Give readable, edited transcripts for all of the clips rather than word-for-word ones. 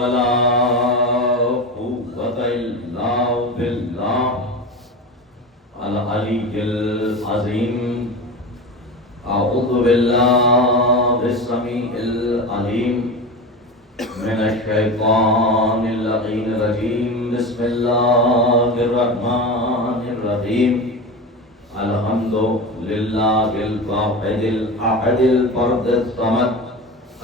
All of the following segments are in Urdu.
ولا قوة إلا بالله العلي العظيم. أعوذ بالله السميع العليم من الشيطان اللعين الرجيم. بسم الله الرحمن الرحيم. الحمد لله الواحد الأحد الفرد الصمد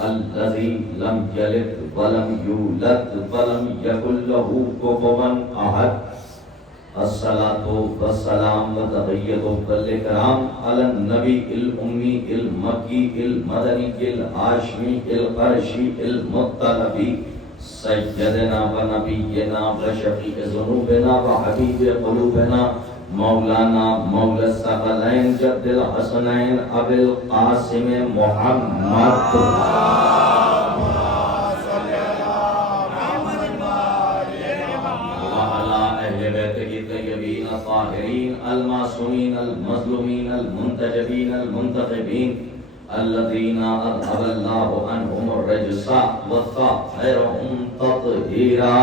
الذي لم يلد ولم يولد ولم يكن له كفوا أحد. الصلاة والسلام وتحية والإكرام على النبي الأمي المكي المدني الهاشمي القرشي المطلبي سيدنا ونبينا وشفيع ذنوبنا وحبيب قلوبنا مولانا مولا الثقلين جد الحسنين أبي القاسم محمد الطاهرين المعصومين المظلومين المنتجبين المنتخبين الذين أذهب الله عنهم الرجس وطهرهم تطهيرا.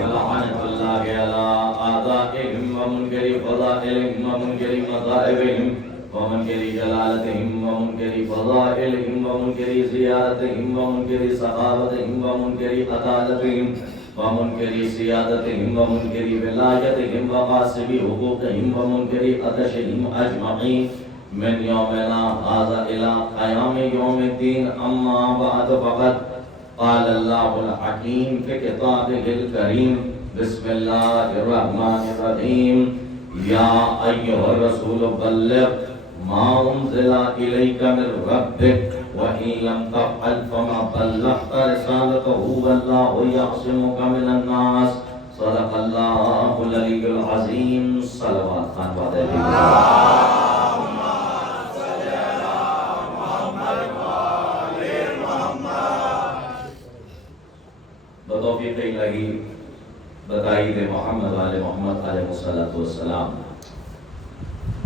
ولعنة الله على أعدائهم ومنكر فضائلهم ومنكر مذاهبهم ومنكر جلالتهم ومنكر فضائلهم ومنكر زيارتهم ومنكر صحابتهم ومنكر عدالتهم ومنكر سيادتهم ومنكر ولايتهم وغاصب حقوقهم ومنكر عطشهم أجمعين من يومنا هذا إلى قيام يوم الدين. أما بعد فقد قال الله الحكيم في كتابه الكريم. بسم الله الرحمن الرحيم. يا أيها الرسول بلغ ما أنزل إليك من ربك وإن لم تفعل فما بلغت رسالته والله يعصمك من الناس. صدق الله العلي العظيم. صلوات خان بعد اللهم صل على محمد وآل محمد. بتوفیق الہی بتائید محمد آل محمد علیہ السلام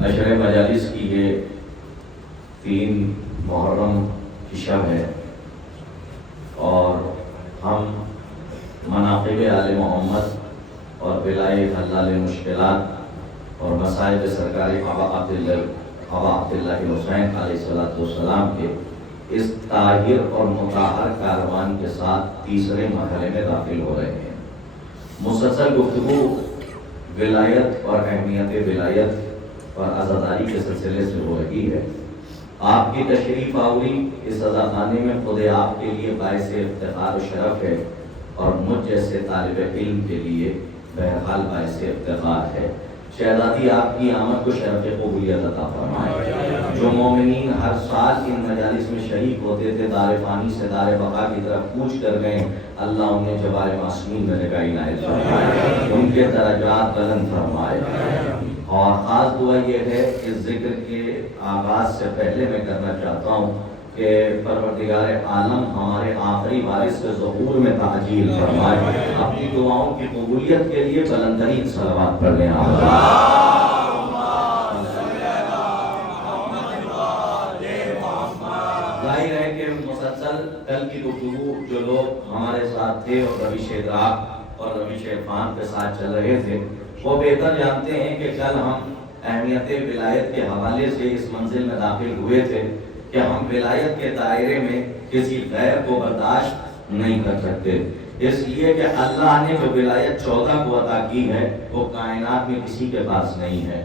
عشر مجالس کی یہ 3 محرم کی شب ہے اور ہم مناقب آل محمد اور ولایت حلال مشکلات اور مصائب سرکاری ابا عبداللہ حسین علیہ السلام کے اس طاہر اور مطہر کاروان کے ساتھ تیسرے مرحلے میں داخل ہو رہے ہیں. مسلسل گفتگو ولایت اور اہمیت ولایت اور عزاداری کے سلسلے سے ہو رہی ہے. آپ کی تشریف آوری اس عزاداری میں خود آپ کے لیے باعث افتخار و شرف ہے اور مجھ جیسے طالب علم کے لیے بہرحال باعث افتخار ہے. شہزادی آپ کی آمد کو شرف قبولیت عطا فرمائے. جو مومنین ہر سال ان مجالس میں شریک ہوتے تھے دار فانی سے دار بقا کی طرف کوچ کر گئے. اللہ انہیں جبار معصومین میں جگہ عنایت فرمائے, ان کے درجات بلند فرمائے. اور خاص دعا یہ ہے کہ ذکر کے آغاز سے پہلے میں کرنا چاہتا ہوں کہ پروردگار عالم ہمارے آخری وارث کے ظہور میں تعجیل فرمائے. اپنی دعاؤں کی قبولیت کے لیے بلند ترین صلوات پڑھ لیں. ظاہر ہے کہ مسلسل کل کی گفتگو جو لوگ ہمارے ساتھ تھے اور روش ادراک اور روش عرفان کے ساتھ چل رہے تھے وہ بہتر جانتے ہیں کہ کل ہم اہمیت ولایت کے حوالے سے اس منزل میں داخل ہوئے تھے کہ ہم ولایت کے دائرے میں کسی غیر کو برداشت نہیں کر سکتے, اس لیے کہ اللہ نے جو ولایت 14 کو عطا کی ہے وہ کائنات میں کسی کے پاس نہیں ہے.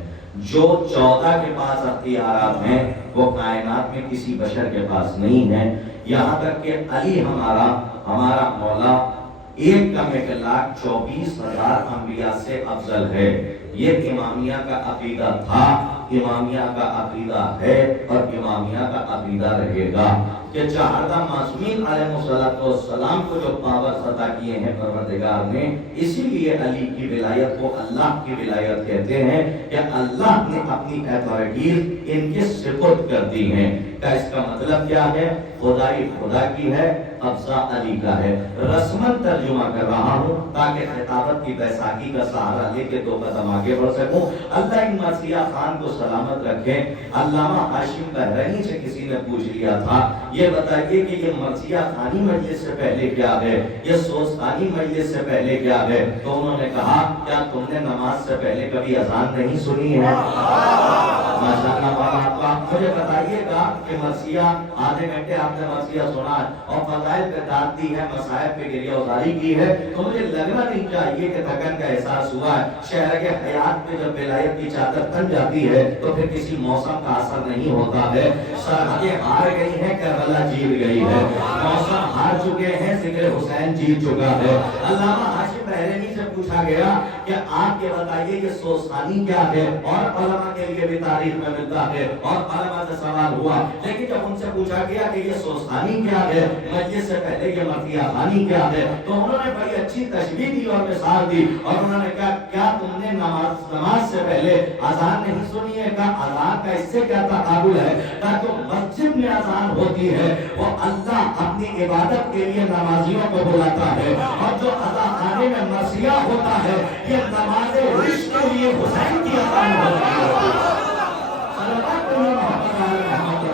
جو 14 کے پاس اختیارات ہیں وہ کائنات میں کسی بشر کے پاس نہیں ہے. یہاں تک کہ علی ہمارا مولا 1,24,000 انبیاء سے افضل ہے. یہ امامیہ کا عقیدہ تھا, امامیہ کا عقیدہ ہے اور امامیہ کا عقیدہ رہے گا کہ 14 معصومین علیہ السلام کو جو پاور عطا کیے ہیں پروردگار نے, اسی لیے علی کی ولایت کو اللہ کی ولایت کہتے ہیں کہ اللہ نے اپنی اتھارٹیز ان کے سپرد کر دی ہیں. اس کا مطلب کیا ہے؟ خدائی خدا کی ہے, افزا علی کا ہے۔ رسمن ترجمہ کر رہا ہوں تاکہ خطابت کی بیساکھی کا سہارا لے کے 2 قدم آگے بڑھ سکوں۔ اللہ ان مرثیہ خان کو سلامت رکھے۔ علامہ ہاشم بحرینی سے کسی نے پوچھ لیا تھا یہ بتائیے کہ یہ مرثیہ خانی مجلس سے پہلے کیا ہے، یہ سوستانی مجلس سے پہلے کیا ہے؟ تو انہوں نے کہا کیا تم نے نماز سے پہلے کبھی اذان نہیں سنی ہے؟ ماشاءاللہ بابا آپ مجھے بتائیے گا کہ مرثیہ آدھے گھنٹے آپ نے مرثیہ سنا ہے اور فضائل پہ داد دی ہے، مصائب پہ گریہ ازاری کی ہے، تو مجھے لگنا نہیں چاہیے کہ تھکن کا احساس ہوا ہے۔ شہر کے حیات پہ جب ولایت کی چادر تن جاتی ہے تو پھر کسی موسم کا اثر نہیں ہوتا ہے۔ سرحدیں ہار گئی ہیں، کربلا جیت گئی ہے، موسم ہار چکے ہیں، ذکر حسین جیت چکا ہے۔ علامہ ہاشم بحرینی سے پوچھا گیا کہ آپ یہ بتائیے یہ سوستانی کیا ہے، اور علماء کے لیے بھی تاریخ میں ملتا ہے اور علماء سے سوال ہوا، لیکن جب ان سے پوچھا گیا کہ یہ سوستانی کیا ہے، مجلس سے پہلے یہ مرثیہ خانی کیا ہے، تو انہوں نے بڑی اچھی تشبیہ دی اور مثال دی، اور انہوں نے کہا کیا تم نے نماز سے پہلے اذان نہیں سنی ہے؟ کہا اذان کا اس سے کیا تقابل ہے؟ کہا جو مسجد میں اذان ہوتی ہے وہ اللہ اپنی عبادت کے لیے نمازیوں کو بلاتا ہے، اور جو اذان خانے میں مرثیہ ہوتا ہے یہ نماز عشق کے لیے حسین کی اذان ہوتی ہے۔ صلوات اللہ محمد علی محمد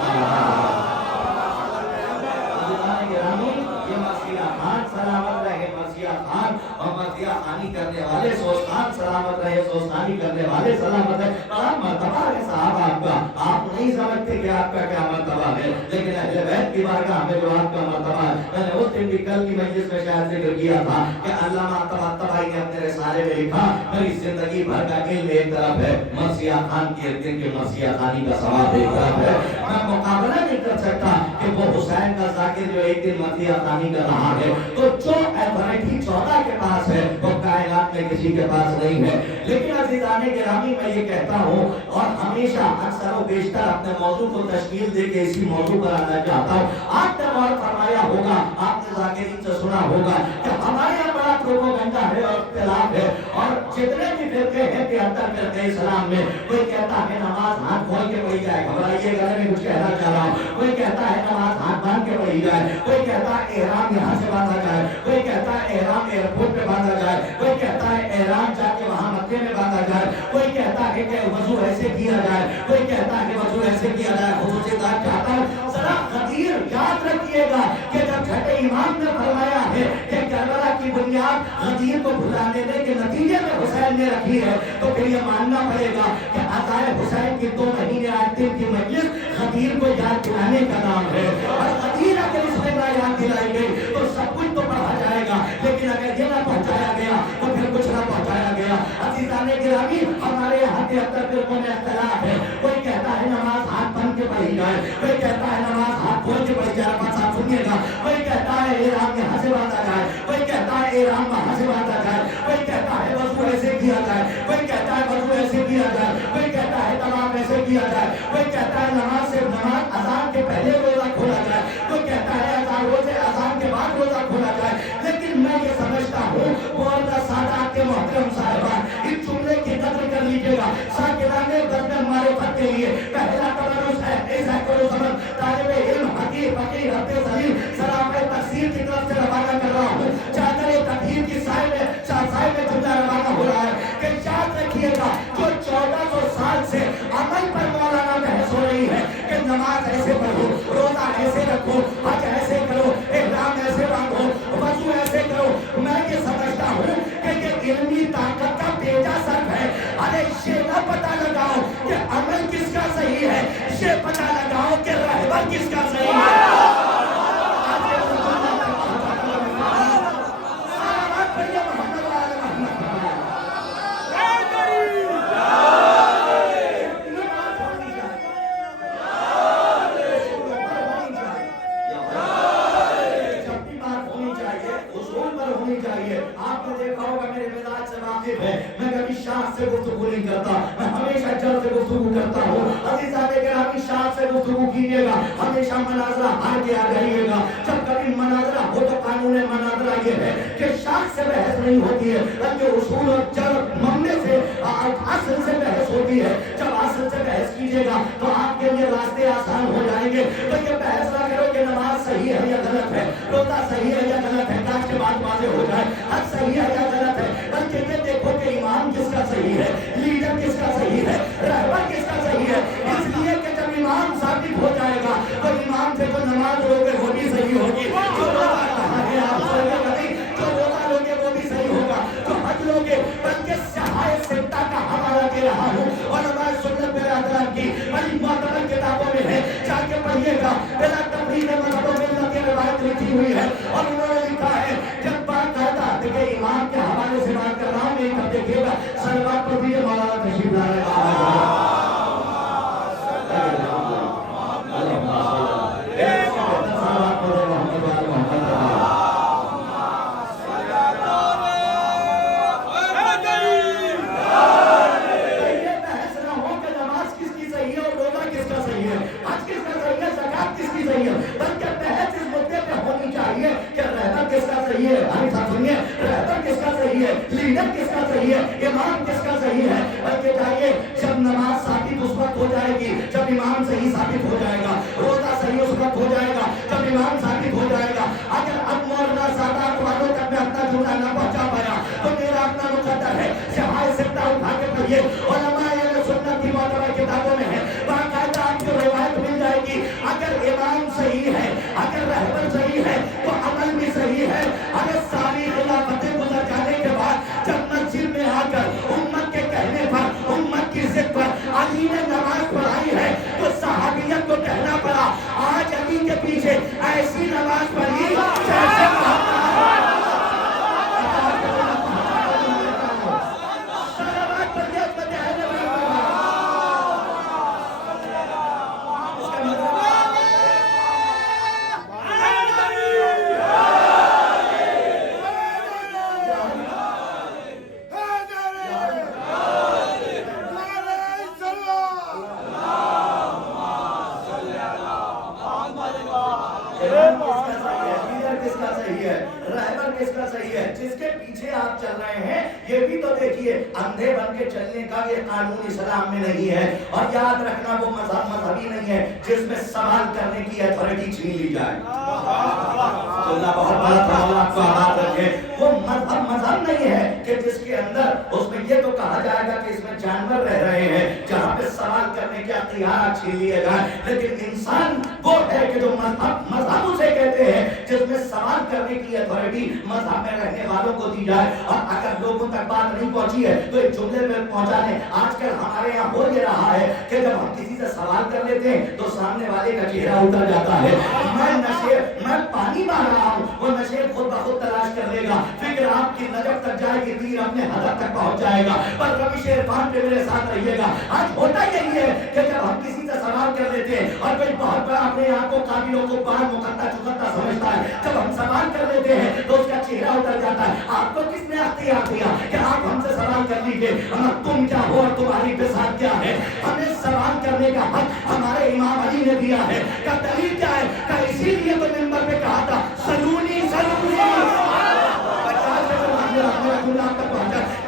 یہ مرثیہ خان سلامت رہے، مرثیہ خان اور مرثیہ خانی کرنے والے سوستان سلامت رہے، سوستانی کرنے والے سلامت رہے۔ بڑا مرتبہ ہے صاحب آپ کا، آپ نہیں سمجھتے کہ آپ کا کیا مرتبہ ہے، لیکن اہل بیت کی بارگاہ میں جو آپ کا مرتبہ ہے، میں نے اس دن بھی کل کی مجلس میں شاید ذکر کیا تھا کہ علامہ طباطبائی نے اپنے رسالے میں لکھا میری زندگی بھر کا علم ایک طرف ہے، مرثیہ خان کی ایک دن کی مرثیہ خانی کا ثواب ایک طرف ہے۔ میں مقابلہ نہیں کر سکتا کہ وہ حسین کا ذاکر جو ایک دن مرثیہ خانی کر رہا ہے تو جو ایتھارٹی 14 کے پاس ہے وہ کائنات میں کسی کے پاس نہیں ہے۔ لیکن عزیزان گرامی میں یہ کہتا ہوں اور ہمیشہ اکثر و بیشتر اپنے موضوع کو تشکیل دے کے اسی موضوع پر آنا چاہتا ہوں۔ آپ نے غور فرمایا ہوگا، آپ نے ذاکرین سے سنا ہوگا کہ ہمارے یہاں بڑا پروپیگنڈا ہے اور اختلاف ہے، اور جتنے بھی فرقے ہیں 73 فرقے اسلام میں، کوئی کہتا ہے نماز ہاتھ کھول کے پڑھی جائے، گھبرائیے گلے میں کچھ کہنا چاہ رہا ہوں، کوئی کہتا ہے نماز ہاتھ باندھ کے پڑھی جائے، کوئی کہتا ہے احرام یہاں سے باندھا جائے، کوئی کہتا ہے احرام ایئرپورٹ پہ باندھا جائے، کوئی کہتا ہے احرام جا کے وہاں مکے میں باندھا جائے، کوئی کہتا ہے کہ وضو ایسے کیا جائے، کوئی کہتا ہے کہ وضو ایسے کیا جائے۔ خصوصی بات چاہتا ہوں ذرا غدیر یاد رکھیے گا کہ جب چھٹے امام نے فرمایا ہے کہ کربلا کی بنیاد غدیر کو بھلا دینے کے نتیجے میں حسین نے رکھی ہے، تو پھر یہ ماننا پڑے گا کہ عزائے حسین کی 2 مہینے 8 دن کی مجلس غدیر کو یاد دلانے کا نام ہے، اور غدیر اگر اس میں نہ یاد دلائی گئی تو سب کچھ تو پڑھا جائے گا، لیکن اگر یہ نہ پہنچایا گیا تو پھر کچھ نہ پہنچایا گیا۔ عزیزان گرامی ہمارے یہاں 73 فرقوں میں اختلاف ہے، کوئی کہتا ہے نماز ہاتھ بند کے پڑھی جائے، کوئی کہتا ہے نماز ہاتھ کھول کے پڑھی جائے، بات آپ سنیے گا، کوئی کہتا ہے احرام یہاں سے باندھا جائے، کوئی کہتا ہے احرام وہاں سے باندھا جائے، کوئی کہتا ہے وضو ایسے کیا جائے، کوئی کہتا ہے وضو ایسے کیا جائے، کوئی کہتا ہے طواف ایسے کیا جائے، کوئی کہتا ہے نماز اذان کے پہلے روزہ کھولا جائے، کوئی کہتا ہے اذان کے بعد روزہ کھولا جائے۔ لیکن میں یہ سمجھتا ہوں مولانا سادات کے محترم صاحبان اس جملے کی قدر کر لیجیے گا، ساکران بزم معرفت کے لیے پہلا تبرز ہے اس اکبر زمان طالب علم حقیق فقیر رب ضلیل سلام تقسیم کی طرف سے روانہ کر رہا ہوں۔ چادر تقدیر کی سائے میں جملہ روانہ ہو رہا ہے کہ یاد رکھیے گا جو 1400 سال سے عمل پر مولانا بحث ہو رہی ہے کہ نماز ایسے پڑھو، روزہ ایسے رکھو، حج ایسے کرو، احرام ایسے باندھو، وضو ایسے کرو، میں یہ سمجھتا ہوں کہ یہ علمی طاقت کا بیجا صرف ہے۔ ارے یہ نہ پتہ لگاؤ کہ عمل کس کا صحیح ہے، یہ پتہ لگاؤ کہ رہبر کس کا صحیح ہے۔ آپ نے دیکھا ہوگا میرے مزاج سے واقف ہے، میں کبھی شاخ سے گفتگو نہیں کرتا، میں ہمیشہ جڑ سے گفتگو کرتا ہوں۔ عزیزان گرامی شاخ سے گفتگو کیجیے گا، ہمیشہ مناظرہ ہار کے آ جائیے گا۔ جب کبھی مناظرہ ہو تو قانون مناظرہ یہ ہے کہ شاخ سے بحث نہیں ہوتی ہے بلکہ اصول اور جڑ ممنے سے اصل سے بحث ہوتی ہے۔ جب اصل سے بحث کیجیے گا تو آپ کے لیے راستے آسان ہو جائیں گے۔ تو یہ بحث نہ کرو کہ نماز صحیح ہے یا غلط ہے, روزہ صحیح ہے یا غلط ہے, کاش کے بعد واضح ہو جائے حج صحیح ہے یا غلط ہے, بلکہ یہ دیکھو کہ امام کس کا صحیح ہے, لیڈر کس کا صحیح ہے, رہبر کس کا صحیح ہے. اس لیے کہ جب امام ثابت ہو جائے گا تو امام سے جو نماز لوگے وہ بھی صحیح ہوگی, جو روزہ کہا ہے آپ صحیح نہیں, جو روزہ لوگے وہ بھی صحیح ہوگا, جو حج لوگے. بلکہ سہائے سکتا کا حوالہ دے رہا ہوں اور ہمارے سنت میرے حضرات کی بڑی معتبر کتابوں میں ہے, جا کے پڑھیے گا. بلا تفریق مذہب و ملت کی روایت لکھی ہوئی ہے اور انہوں نے لکھا ہے جب بات کہتا دیکھیں امام کے حوالے سے بات کر رہا ہوں, ایک اب دیکھیے گا صلوات پر دیجیے مولانا تشریف لا رہے ہیں. لیڈر کس کا صحیح ہے, امام کس کا صحیح ہے. بلکہ چاہیے جب نماز ثابت اس وقت ہو جائے گی جب امام صحیح ثابت ہو جائے گا, روزہ صحیح اس وقت ہو جائے گا جب امام ثابت ہو جائے گا. اگر اب مولانا سادات والوں تک میں اپنا جھوٹا نہ پہنچا پایا تو میرا اپنا مقدر ہے سہائے سکتا اٹھا کے پڑھیے. علماء اہل سنت کی معتبر کتابوں میں ہے, باقاعدہ آپ کو روایت مل جائے گی. اگر امام صحیح ہے, اگر رہبر صحیح ہے تو عمل بھی صحیح ہے. اگر ساری خلافتیں گزر جانے کے بعد جب مسجد میں آ کر امت کے کہنے پر, امت کی ضد پر علی نے نماز پڑھائی ہے تو صحابیت کو کہنا پڑا آج علی کے پیچھے ایسی نماز پڑھی جیسے اندھے بن کے چلنے کا یہ قانون اسلام میں نہیں ہے. اور یاد رکھنا وہ مذہب مذہبی نہیں ہے جس میں سوال کرنے کی اتھارٹی چھین لی جائے. اللہ بہت بڑا تھا, اللہ کو آباد رکھے. وہ مذہب مذہب نہیں ہے کہ جس کے اندر اس میں یہ تو کہا جائے گا کہ اس میں جانور رہ رہے ہیں جہاں پہ سوال کرنے کے اختیارات چھین لیے جائیں. لیکن انسان وہ ہے کہ جو مذہب اسے کہتے ہیں جس میں سوال کرنے کی اتھارٹی مذہب میں رہنے والوں کو دی جائے. اور اگر لوگوں تک بات نہیں پہنچی ہے تو ایک جملے میں پہنچا دیں. آج کل ہمارے یہاں ہو یہ رہا ہے کہ جب ہم کسی سے سوال کر لیتے ہیں تو سامنے والے کا چہرہ اتر جاتا ہے. میں پانی مار رہا ہوں, وہ نشے خود بخود تلاش کر لے گا, فکر آپ کی نجف تک جائے گی, تیر اپنے ہدف تک پہنچ جائے گا. پر روش عرفان پہ میرے ساتھ رہیے گا. آج ہوتا یہی ہے کہ جب ہم کسی سے سوال کر لیتے ہیں اور کوئی بہت بڑا اپنے آپ کو قابلوں کو بہت مقدر چکتا سمجھتا ہے, جب ہم سوال کر لیتے ہیں تو اس کا چہرہ اتر جاتا ہے. آپ کو کس نے اختیار دیا کہ آپ ہم سے سوال کر لیجیے تم کیا ہو اور تمہاری بساط کیا ہے؟ ہمیں سوال کرنے کا حق ہمارے امام علی نے دیا ہے. کا دلیل کیا ہے؟ کہ اسی لیے تو منبر پہ کہا تھا سلونی سلونی,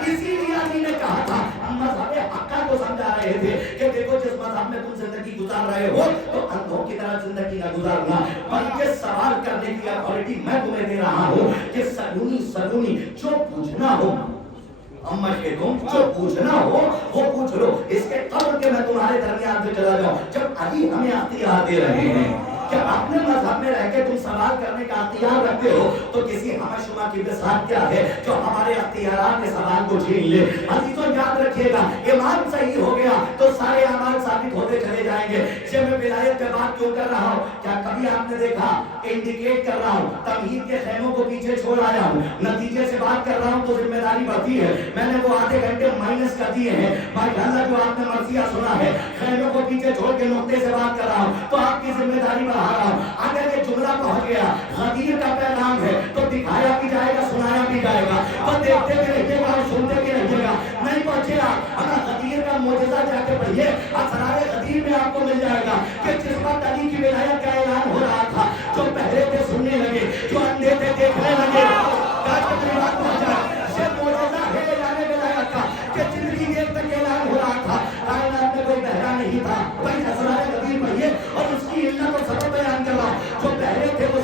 اسی لیے علی نے کہا تھا. مذہب حقہ کو سمجھا رہے تھے کہ دیکھو جس مذہب میں تم زندگی گزار رہے ہو تو اندھوں کی طرح زندگی نہ گزارنا, بلکہ سوال کرنے کی اتھارٹی میں تمہیں دے رہا ہوں کہ سلونی سلونی, جو پوچھنا ہو اما کے تم جو پوچھنا ہو وہ پوچھ لو. اس کے قبل کہ میں تمہارے درمیان سے چلا جاؤں, جب علی ہمیں اختیار دے رہے ہیں کہ اپنے مذہب میں رہ کے تم سوال کرنے کا اختیار رکھتے ہو تو کسی ہمہ شمہ کی بساط کیا ہے جو ہمارے اختیارات کے سوال کو چھین لے. عزیزوں یاد رکھیے گا, امام صحیح ہو گیا تو سارے اعمال ثابت ہوتے چلے جائیں گے. جب میں ولایت پہ بات کیوں کر رہا ہوں, کیا کبھی آپ نے دیکھا انڈیکیٹ کر رہا ہوں, تمہید کے خیموں کو پیچھے چھوڑ آیا ہوں, نتیجے سے بات کر رہا ہوں تو ذمہ داری بڑھتی ہے. میں نے وہ آدھے گھنٹے مائنس کر دیے ہیں. بھائی اللہ جو آپ نے مرثیہ سنا ہے, خیموں کو پیچھے چھوڑ کے نقطے سے بات کر رہا ہوں تو آپ کی ذمہ داری بڑھا رہا ہوں. اگر یہ جملہ پہنچ گیا غدیر کا پیغام ہے تو دکھایا بھی جائے گا, سنایا بھی جائے گا, تو دیکھتے بھی رہیے گا اور سنتے بھی رہیے گا. نہیں پہنچے گا ہمیں غدیر کا معجزہ جا کے پڑھیے, اسرار غدیر میں آپ کو مل جائے گا کہ جس وقت علی کی ولایت کا اعلان ہو رہا تھا, جو پہلے تھے سننے لگے, جو اندھے تھے دیکھنے لگے. بات پہنچ جائے, یہ معجزہ ہے اعلان ولایت کا کہ زندگی دیر تک اعلان ہو رہا تھا, کائنات میں کوئی بہرا نہیں تھا. بھائی اسرار غدیر پڑھیے اور اس کی علت اور سبب بیان کر رہا ہوں. جو پہلے تھے وہ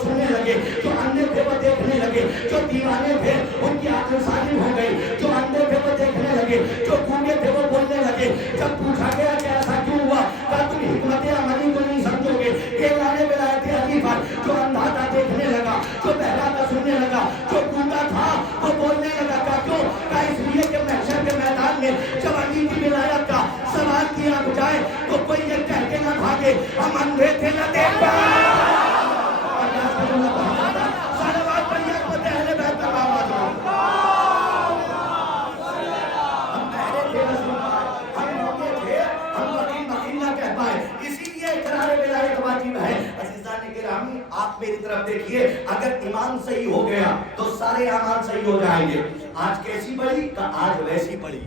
جو بہرا تھا سننے لگا، جو گونگا تھا وہ بولنے لگا. کیوں؟ اس لیے کہ محشر کے میدان میں جب علی کی ولایت کا سوال کیا بجائے تو کوئی یہ کہہ کے نہ بھاگے ہم اندھے تھے نہ دیکھ پائے. صلوات پڑھیے احمد اہل بیت کا آواز ہو. ہم پہلے تھے نہ سن پائے، ہم روکے تھے، ہم مقیم نہ کہہ پائے. اسی لیے اقرار ولایت واجب ہے. عزیزان گرامی آپ میری طرف دیکھیے، اگر ایمان صحیح ہو گیا تو سارے اعمال صحیح ہو جائیں گے. آج کیسی پڑھی کہ آج ویسی پڑھی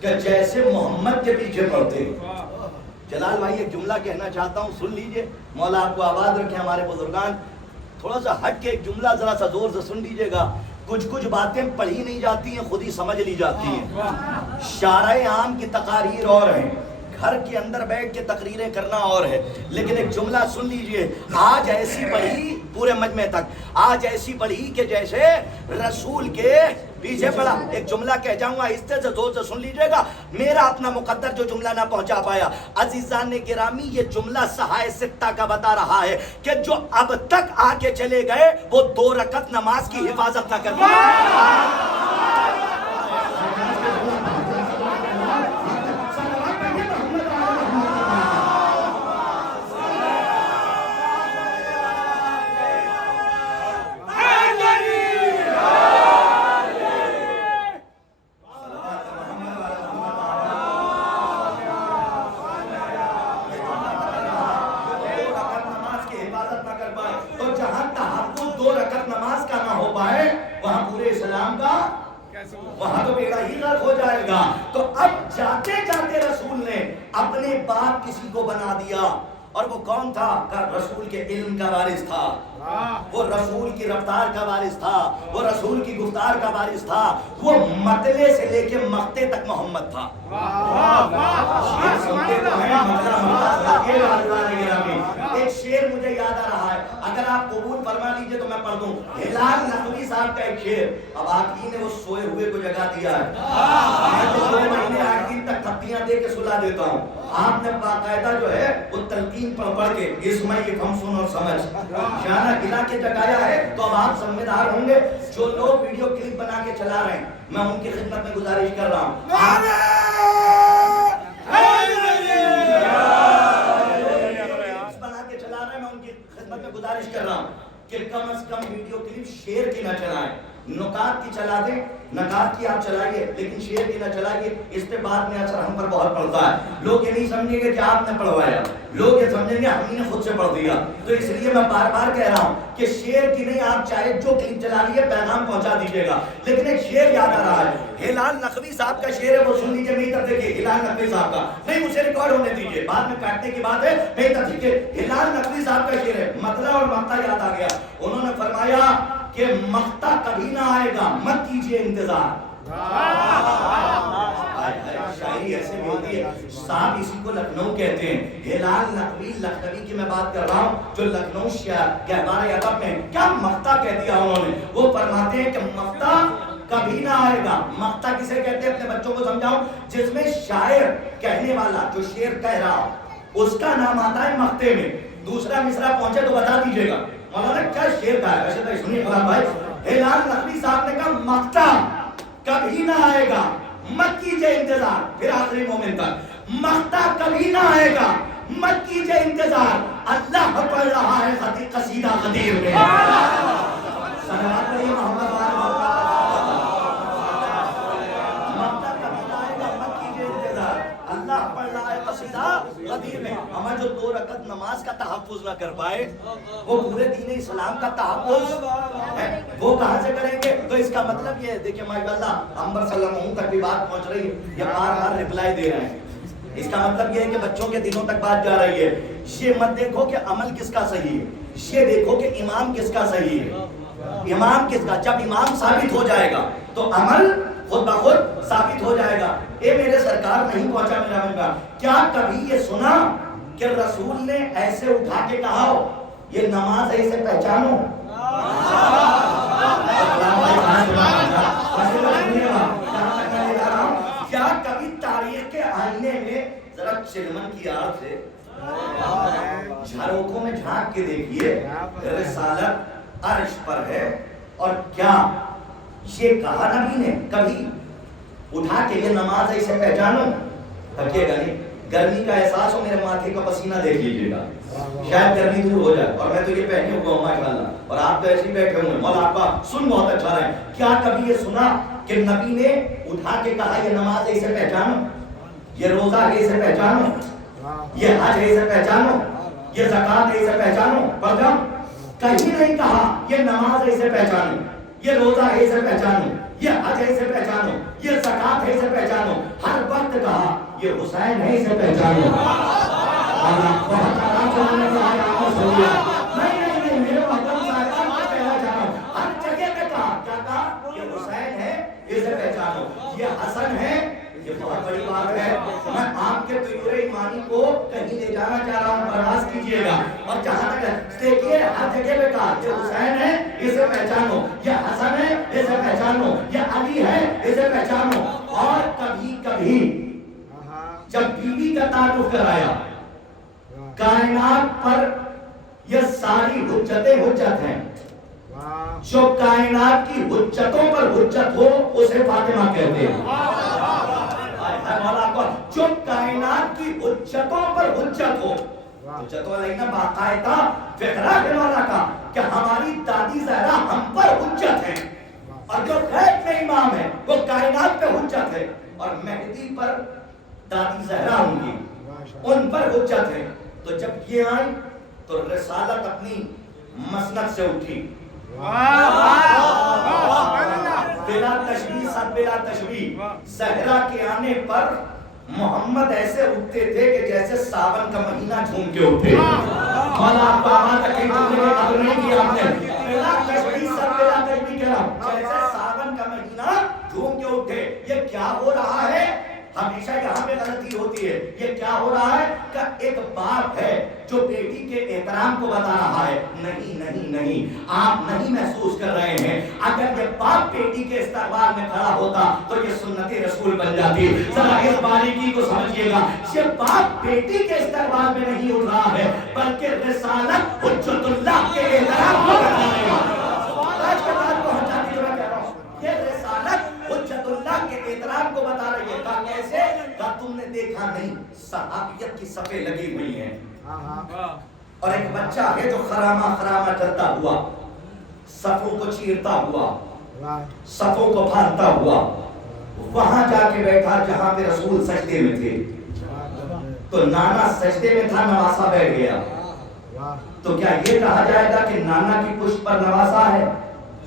کہ جیسے محمد کے پیچھے پڑھتے. جلال بھائی ایک جملہ کہنا چاہتا ہوں، سن لیجئے. مولا آپ کو آباد رکھے. ہمارے بزرگان تھوڑا سا ہٹ کے ایک جملہ ذرا سا زور سے سن لیجئے گا. کچھ باتیں پڑھی نہیں جاتی ہیں، خود ہی سمجھ لی جاتی ہیں. شارع عام کی تقاریر اور ہیں، گھر کے اندر بیٹھ کے تقریریں کرنا اور ہے. لیکن ایک جملہ سن لیجئے. آج ایسی پڑھی پورے مجمع تک، آج ایسی پڑھی کہ جیسے رسول کے پیچھے پڑا. ایک جملہ کہہ جاؤں گا، آہستہ سے زور سے سن لیجئے گا. میرا اپنا مقدر جو جملہ نہ پہنچا پایا. عزیزان گرامی یہ جملہ صحائے ستہ کا بتا رہا ہے کہ جو اب تک آ کے چلے گئے وہ 2 رکعت نماز کی حفاظت نہ کر پائے. وہاں تو بیڑا ہی غرق ہو جائے گا. تو اب جاتے جاتے رسول نے اپنے باپ کسی کو بنا دیا. اور وہ کون تھا؟ کہ رسول کے علم کا وارث تھا، وہ رسول کی رفتار کا وارث تھا، وہ رسول کی گفتار کا وارث تھا. وہ مطلع سے لے کے مقتے تک محمد تھا. ایک شعر مجھے یاد آ رہا ہے، اگر آپ قبول فرما لیجئے تو میں پڑھ دوں. ہلال نقوی صاحب کا ایک شعر. اب آقی نے وہ سوئے ہوئے کو جگہ دیا ہے. میں تو 2 مہینے 8 دن تک تھپیاں دے کے سلا دیتا ہوں. آپ نے باقاعدہ جو ہے وہ تلقین پڑھ کے اس میں یہ ہم سن اور سمجھ جانا گلا کے جگایا ہے. تو اب آپ ذمہ دار ہوں گے. جو لوگ ویڈیو کلپ بنا کے چلا رہے ہیں میں ان کی خدمت میں گزارش کر رہا ہوں، بنا کے چلا رہے ہیں میں ان کی خدمت میں گزارش کر رہا ہوں کہ کم از کم ویڈیو کلپ شیئر کی نہ چلائیں. نکات کی چلا دیں، نکات کی آپ چلائیے لیکن شعر کی نہ چلائیے. اس پہ بعد میں اثر ہم پر بہت پڑتا ہے. لوگ یہ نہیں سمجھیں گے کہ آپ نے پڑھوایا، لوگ یہ سمجھیں گے ہم نے خود سے پڑھ دیا. تو اس لیے میں بار بار کہہ رہا ہوں کہ شعر کی نہیں، آپ چاہے جو کلپ چلا لیے پیغام پہنچا دیجیے گا. لیکن ایک شعر یاد آ رہا ہے، ہلال نقوی صاحب کا شعر ہے، وہ سن لیجیے. میری طرف دیکھیے، ہلال نقوی صاحب کا نہیں، اسے ریکارڈ ہونے دیجیے، بعد میں کاٹنے کی بات ہے. میری طرف دیکھیے، ہلال نقوی صاحب کا شعر ہے. مطلع اور مقطع یاد آ گیا. انہوں نے فرمایا کہ مقطع کبھی نہ آئے گا، مت کیجیے انتظار. شاعری ایسے بھی ہوتی ہے صاحب، اسی کو لکھنؤ کہتے ہیں. ہلال نقوی لکھنوی کی میں بات کر رہا ہوں جو لکھنؤ گہوارہ ادب میں کیا مقطع کہہ دیا انہوں نے. وہ فرماتے ہیں کہ مقطع کبھی نہ آئے گا. مقطع کسے کہتے ہیں اپنے بچوں کو سمجھاؤں؟ جس میں شاعر کہنے والا جو شعر کہہ رہا اس کا نام آتا ہے مقطع میں. دوسرا مصرع پہنچے تو بتا دیجیے گا مولانا کیا شعر کہا ہے. ویسے تو سنیے غلام بھائی، ہلال نقوی صاحب نے کہا مقطع کبھی نہ آئے گا، مت کیجئے انتظار. پھر آخری مومن تک، مقطع کبھی نہ آئے گا، مت کیجئے انتظار. اللہ پڑھ رہا ہے قصیدہ غدیر میں. صلوات علیہ محمد مقطع کبھی نہ آئے گا، مت کیجئے انتظار. اللہ پڑھ رہا ہے قصیدہ غدیر میں. ہمیں جو 2 رکعت نماز کا تحفظ نہ کر پائے وہ پورے دین اسلام کا تحفظ وہ کہاں سے کریں گے؟ تو اس کا مطلب یہ ہے، دیکھیں ماشاءاللہ انبر صلی اللہ علیہ وسلم تک بھی بات پہنچ رہی ہے، یہ بار بار ریپلائی دے رہے ہیں. اس کا مطلب یہ ہے کہ بچوں کے دلوں تک بات جا رہی ہے. یہ مت دیکھو کہ عمل کس کا صحیح ہے، یہ دیکھو کہ امام کس کا صحیح ہے. امام کس کا، جب امام ثابت ہو جائے گا تو عمل خود بخود ثابت ہو جائے گا. اے میرے سرکار نہیں پہنچا میرا منگا، کیا کبھی یہ سنا کہ رسول نے ایسے اٹھا کے کہا ہو یہ نماز ہے اسے پہچانو؟ کیا کبھی تاریخ کے آئینے میں ذرا چلمن کی آڑ سے جھروکوں میں جھانک کے دیکھیے، رسالت عرش پر ہے، اور کیا یہ کہا نبی نے کبھی اٹھا کے یہ نماز ہے اسے پہچانو؟ تھکیے گا نہیں، گرمی کا احساس ہو میرے ماتھے کا پسینہ دیکھ لیجیے گا، شاید گرمی دور ہو جائے، اور میں تو یہ پہنے ہوا ہوں ماشاءاللہ، اور آپ تو ایسے ہی بیٹھے ہوئے ہیں، مولا آپ کا سن بہت اچھا رہا ہے، کیا کبھی یہ سنا کہ نبی نے اٹھا کے کہا یہ نماز ہے اسے پہچانو، یہ روزہ ہے اسے پہچانو، یہ حج ہے اسے پہچانو، یہ زکات ہے اسے پہچانو؟ پڑھ جاؤ، کہیں نہیں کہا یہ نماز ہے اسے پہچانو، یہ روزہ ہے اسے پہچانو، یہ حج ہے اسے پہچانو، یہ زکات ہے اسے پہچانو، ہر وقت کہا یہ حسین ہے اسے پہچانو۔ بہت آرام سے انہوں نے کہا نہیں میرے محترم صاحبان میں کہنا چاہ رہا ہوں، ہر جگہ پہ کہا، کیا کہا؟ یہ حسین ہے اسے پہچانو، یہ حسن ہے، یہ بہت بڑی بات ہے۔ میں آپ کے طیور ایمانی کو کہیں لے جانا چاہ رہا ہوں، برداشت کیجئے گا، اور جہاں تک دیکھیے ہر جگہ پہ کہا یہ حسین ہے اسے پہچانو، یہ حسن ہے اسے پہچانو، یہ علی ہے اسے پہچانو۔ اور کبھی کبھی جب بیوی کا تعارف کرایا، کائنات پر یہ ساری حجتیں حجت ہیں، جو کائنات کی حجتوں پر حجت ہو اسے فاطمہ کہتے ہیں۔ جو کائنات کی حجتوں پر حجت ہو، حجتوں علینا باقاعدہ فقرہ ہے مولا کا کہ ہماری دادی زہرا ہم پر حجت ہے، اور جو غیب میں امام ہے وہ کائنات پہ حجت ہے، اور مہدی پر دادی زہرا ہوں گی ان پر حجت ہے۔ تو جب یہ آئیں تو رسالت اپنی مسند سے اٹھی، بلا تشبیہ، سب بلا تشبیہ، زہرا کے آنے پر محمد ایسے اٹھتے تھے کہ جیسے ساون کا مہینہ جھوم کے اٹھے۔ مولا آپ آباد تک قدر نہیں کیا آپ نے، بلا تشبیہ، سب بلا تشبیہ کہہ رہا ہوں، جیسے ساون کا مہینہ جھوم کے اٹھے۔ یہ کیا ہو رہا ہے؟ ہمیشہ یہاں پہ غلطی ہوتی ہے، یہ کیا ہو رہا ہے کہ ایک باپ ہے جو بیٹی کے احترام کو بتا رہا ہے، نہیں نہیں نہیں، آپ نہیں محسوس کر رہے ہیں، اگر یہ باپ بیٹی کے استقبال میں کھڑا ہوتا تو یہ سنت رسول بن جاتی۔ ذرا اس باریکی کو سمجھیے گا، یہ باپ بیٹی کے استقبال میں نہیں اٹھ رہا ہے بلکہ رسالت حجت اللہ کے احترام کو بتا رہے ہیں۔ آج کے بعد کو ہٹانے کے میں کہہ رہا ہوں، یہ رسالت حجت اللہ کے احترام کو بتا رہی ہے۔ کہا کیسے؟ کہا تم نے دیکھا نہیں، صحابیت کی صفیں لگی ہوئی ہیں، اور ایک بچہ ہے جو خرامہ خرامہ کرتا ہوا، صفوں کو چیرتا ہوا، صفوں کو پھاڑتا ہوا، وہاں جا کے بیٹھا جہاں پہ رسول سجدے میں تھے، تو نانا سجدے میں تھا، نواسا بیٹھ گیا، تو کیا یہ کہا جائے گا کہ نانا کی پشت پر نواسا ہے؟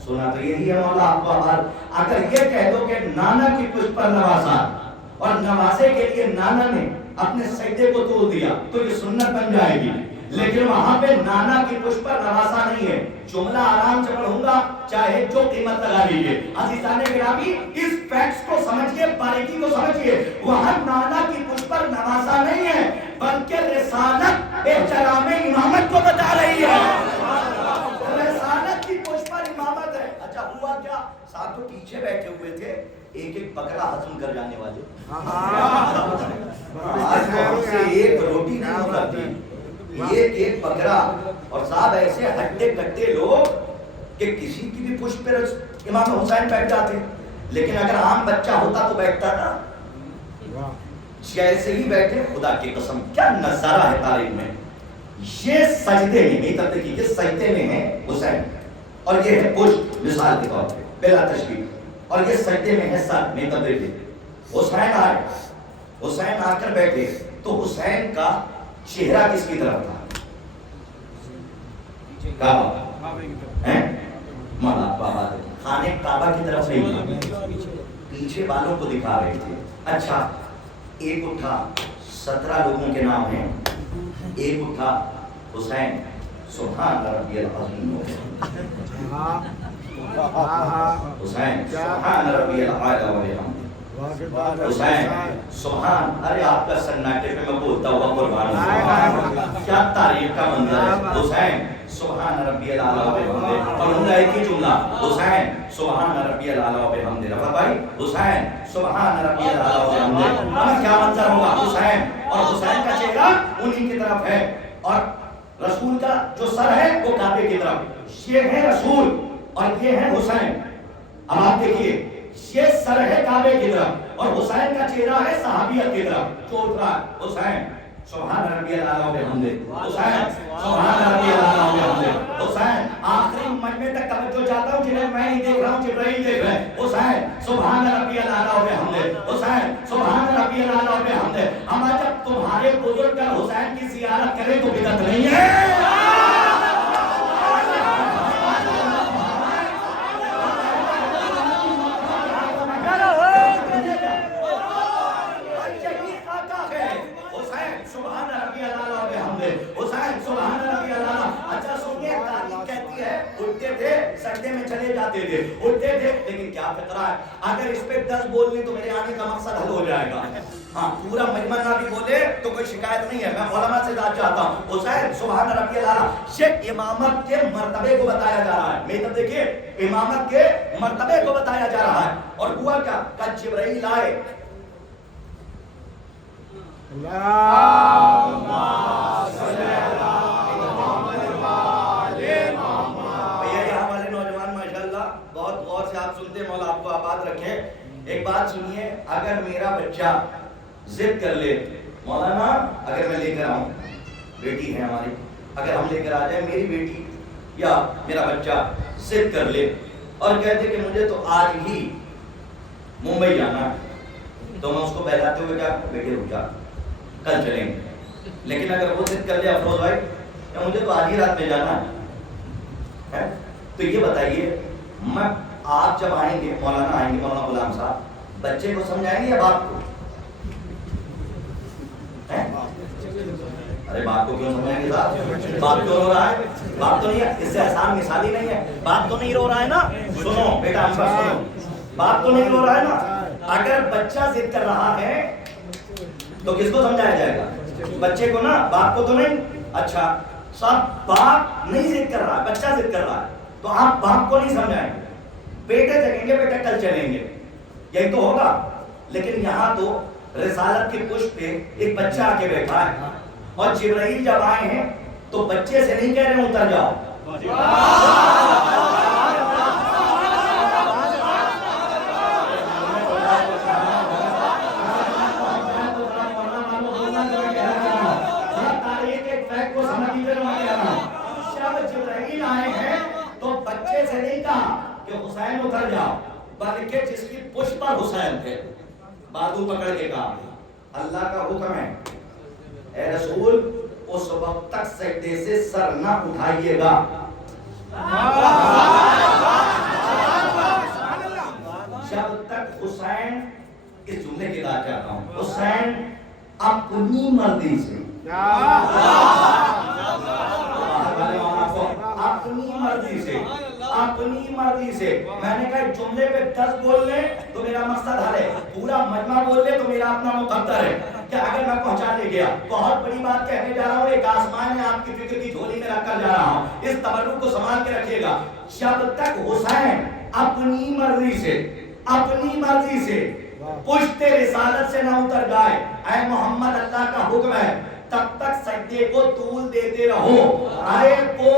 سنا تو یہی ہے مولا آپ کو آباد۔ اگر یہ کہہ دو کہ نانا کی پشت پر نواسا، اور نواسے کے لیے نانا نے اپنے سجدے کو توڑ دیا تو یہ سنت بن جائے گی، لیکن وہاں پہ نانا کی پشت پر نواسا نہیں ہے۔ جملہ آرام سے پڑھوں گا، چاہے جو قیمت لگا لیجیے۔ عزیزان گرامی، اس فیکٹس کو سمجھیے، باریکی کو سمجھیے، وہاں نانا کی پشت پر نواسا نہیں ہے بلکہ رسالت احترام امامت کو بتا رہی ہے۔ رسالت کی پشت پر امامت ہے۔ اچھا ہوا کیا؟ صاحب تو پیچھے بیٹھے ہوئے تھے، ایک ایک بکرا ہضم کر جانے والے، آج بہت سے ایک روٹی نہیں ہو سکتی، ایک ایک بکرا، اور صاحب ایسے ہٹے کٹے لوگ کہ کسی کی بھی پشت پر امام حسین بیٹھ جاتے، لیکن اگر عام بچہ ہوتا تو بیٹھتا نا، جیسے ہی بیٹھے، خدا کی قسم کیا نظارہ ہے تاریخ میں، یہ سجدے میں، نہیں تب دیکھیے، یہ سجدے میں ہے حسین، اور یہ ہے پشت مثال کے طور پہ بلا تشبیہ، اور یہ سجدے میں ہے سر، نہیں تب دیکھیے، حسین آئے، حسین آ کر بیٹھے تو حسین کا چہرہ کس کی طرف تھا؟ کعبہ، مولا بابا خانے کعبہ کی طرف نہیں تھا، پیچھے والوں کو دکھا رہے تھے۔ اچھا ایک اٹھا، 17 لوگوں کے نام ہیں، ایک اٹھا حسین، سبحان ربی العظیم، حسین سبحان ربی الاعلی و بحمدہ، حسین سبحان، ارے آپ کا سناٹے پہ میں بولتا ہوا قربان ہوں، کیا تاریخ کا منظر ہے، حسین سبحان ربی الاعلی و بحمدہ، اور ان کا ایک ہی جملہ، حسین سبحان ربی الاعلی و بحمدہ، رفع بھائی حسین سبحان ربی الاعلی و بحمدہ، کیا منظر ہوگا؟ حسین اور حسین کا چہرہ انہی کی طرف ہے، اور رسول کا جو سر ہے وہ کعبے کی طرف، یہ ہے رسول اور یہ ہے حسین۔ اب آپ دیکھیے، یہ سر ہے کعبے کی طرف اور حسین کا چہرہ ہے صحابیت کی طرف، جو اترا ہے حسین سبحان ربی الاعلیٰ و بحمدہ، حسین سبحان ربی الاعلیٰ و بحمدہ، حسین آخری مجمع تک توجہ چاہتا ہوں جنہیں میں نہیں دیکھ رہا ہوں، جبرائیل دیکھ رہے ہیں، حسین سبحان ربی الاعلیٰ و بحمدہ، حسین سبحان ربی الاعلیٰ و بحمدہ۔ ہم جب تمہارے بزرگ کا حسین کی زیارت کریں تو بدعت نہیں ہے۔ سجدے میں چلے جاتے تھے، اٹھتے تھے، لیکن کیا فکرہ ہے، اگر اس پہ 10 بولنے تو میرے آنے کا مقصد حل ہو جائے گا۔ ہاں پورا مجمع نہ بھی بولے تو کوئی شکایت نہیں ہے، میں علماء سے بات چاہتا ہوں۔ حسین سبحان ربی الاعلیٰ، یہ امامت کے مرتبے کو بتایا جا رہا ہے، میں تب دیکھیے امامت کے مرتبے کو بتایا جا رہا ہے۔ اور ہوا کیا کہ جبرائیل آئے، مولا آپ کو آباد رکھے۔ ایک بات سنیے، اگر میرا بچہ ضد کر لے، مولانا اگر میں لے کر آؤں، بیٹی ہے ہماری، اگر ہم لے کر آ جائیں، میری بیٹی یا میرا بچہ ضد کر لے اور کہتے کہ مجھے تو آج ہی ممبئی جانا ہے، تو میں اس کو بہلاتے ہوئے کیا بیٹے رک جا، کل چلیں گے۔ لیکن اگر وہ ضد کر لے افروز بھائی کہ مجھے تو آج ہی رات میں جانا ہے، تو یہ بتائیے، میں آپ جب آئیں گے، مولانا آئیں گے، مولانا غلام صاحب بچے کو سمجھائیں گے یا باپ کو؟ ارے باپ کو کیوں سمجھائیں گے صاحب؟ باپ کیوں رو رہا ہے؟ باپ تو نہیں ہے، اس سے آسان مثال ہی نہیں ہے، باپ تو نہیں رو رہا ہے نا۔ سنو بیٹا ہم بات سنو، باپ تو نہیں رو رہا ہے نا۔ اگر بچہ ضد کر رہا ہے تو کس کو سمجھایا جائے گا؟ بچے کو نا، باپ کو تو نہیں۔ اچھا صاحب باپ نہیں ضد کر رہا ہے، بچہ ضد کر رہا ہے، تو آپ باپ کو نہیں سمجھائیں گے، بیٹے جگیں گے، بیٹا کل چلیں گے، یہی تو ہوگا۔ لیکن یہاں تو رسالت کی پشت پہ ایک بچہ آ کے بیٹھا ہے، اور جبرائیل جب آئے ہیں تو بچے سے نہیں کہہ رہے اتر جاؤ، جبرائیل آئے ہیں تو بچے سے نہیں کہا کہ حسین اتر جاؤ، بلکہ جس کی پشت پر حسین تھے بازو پکڑ کے کہا اللہ کا حکم ہے اے رسول اس وقت تک سجدے سے سر نہ اٹھائیے گا جب تک حسین، اس جملے کی بات چاہتا ہوں، حسین اپنی مرضی سے اپنی مرضی سے، میں نے کہا جملے پہ 10 بول لیں تو میرا مقصد حل ہے، پورا مجمع بول لے تو میرا اپنا مقدر ہے کہ اگر میں پہنچانے گیا، بہت بڑی بات کہنے جا رہا ہوں، ایک آسمان ہے آپ کی فکر کی جھولی میں رکھ کر جا رہا ہوں، اس تبرک کو سنبھال کے رکھیے گا۔ جب تک حسین اپنی مرضی سے پشت رسالت سے نہ اتر جائے، اے محمد اللہ کا حکم ہے، تب تک سجدے کو طول دیتے رہو۔ ارے وہ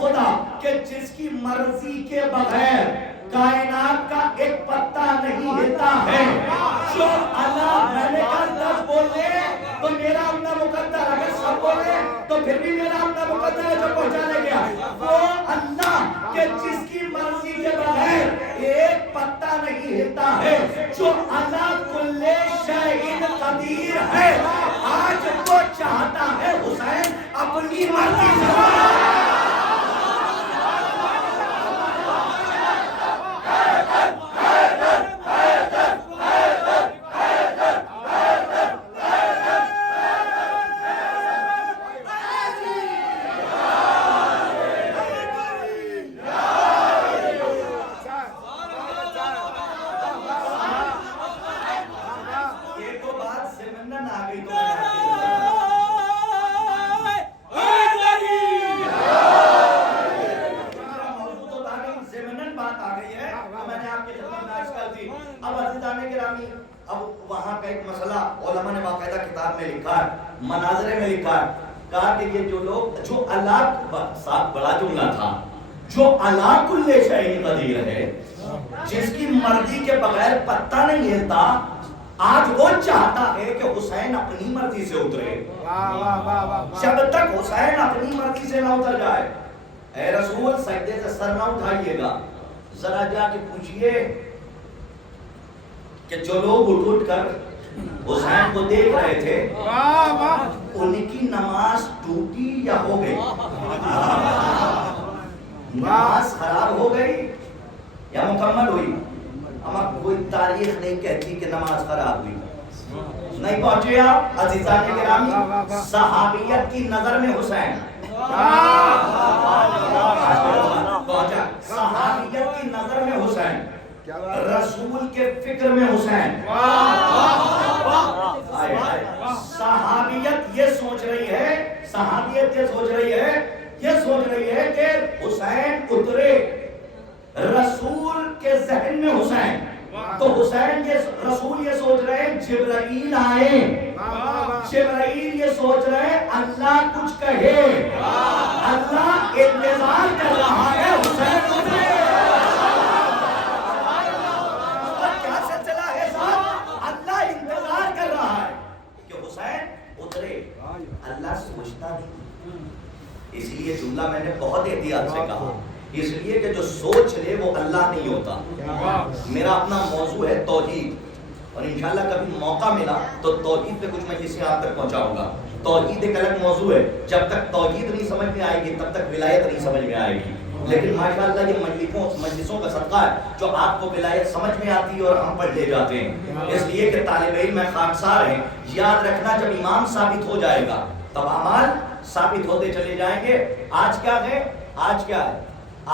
خدا کہ جس کی مرضی کے بغیر کائنات کا ایک پتا نہیں ہلتا ہے، جو اللہ، میں نے کہا 10 بولے تو میرا اپنا مقدر، اگر سب بولے تو پھر بھی میرا اپنا مقدر ہے جو پہنچانے گیا، وہ اللہ کہ جس کی مرضی کے بغیر ایک پتا نہیں ہلتا ہے، جو اللہ کل شیء قدیر ہے، آج وہ چاہتا ہے حسین اپنی مرضی سے کہا کہ یہ جو لوگ جو اللہ ساتھ بڑا جملہ تھا، جو اللہ کل شیء قدیر ہے، جس کی مرضی کے بغیر پتہ نہیں ہلتا، آج وہ چاہتا ہے کہ حسین اپنی مرضی سے اترے۔ جب تک حسین اپنی مرضی سے نہ اتر جائے، اے رسول سجدے سے سر نہ اٹھائیے گا، ذرا جا کے پوچھئے کہ جو لوگ اٹھ کر حسین کو دیکھ رہے تھے ان کی نماز ٹوٹی یا ہو گئی؟ نماز خراب ہو گئی یا مکمل ہوئی؟ ہمیں کوئی تاریخ نہیں کہتی کہ نماز خراب ہوئی۔ نہیں پہنچے آپ عزیزان گرامی؟ صحابیت کی نظر میں حسین پہنچا، صحابیت کی نظر میں حسین، رسول کے فکر میں حسین۔ صحابیت یہ سوچ رہی ہے، صحابیت یہ سوچ رہی ہے، یہ سوچ رہی ہے کہ حسین اترے، رسول کے ذہن میں حسین، تو حسین یہ رسول یہ سوچ رہے ہیں جبرائیل آئے، جبرائیل یہ سوچ رہے ہیں اللہ کچھ کہے، اللہ انتظار کر رہا ہے حسین اترے۔ کیا سلسلہ ہے صاحب؟ اللہ انتظار کر رہا ہے کہ حسین اترے، اللہ سوچتا نہیں۔ اس لیے جملہ میں نے بہت احتیاط سے کہا، اس لیے کہ جو سوچ لے وہ اللہ نہیں ہوتا۔ میرا اپنا موضوع ہے توحید، اور انشاءاللہ کبھی موقع ملا تو توحید پہ کچھ مجلسیں آپ تک پہنچاؤں گا۔ توحید ایک الگ موضوع ہے، جب تک توحید نہیں سمجھ میں آئے گی تب تک ولایت نہیں سمجھ میں آئے گی۔ لیکن ماشاءاللہ یہ مجلسوں کا صدقہ ہے جو آپ کو ولایت سمجھ میں آتی ہے اور ہم پڑھ لے جاتے ہیں، اس لیے کہ طالب علم میں خاکسار ہیں۔ یاد رکھنا جب ایمان ثابت ہو جائے گا تب اعمال ثابت ہوتے چلے جائیں گے۔ آج کیا ہے؟ آج کیا ہے؟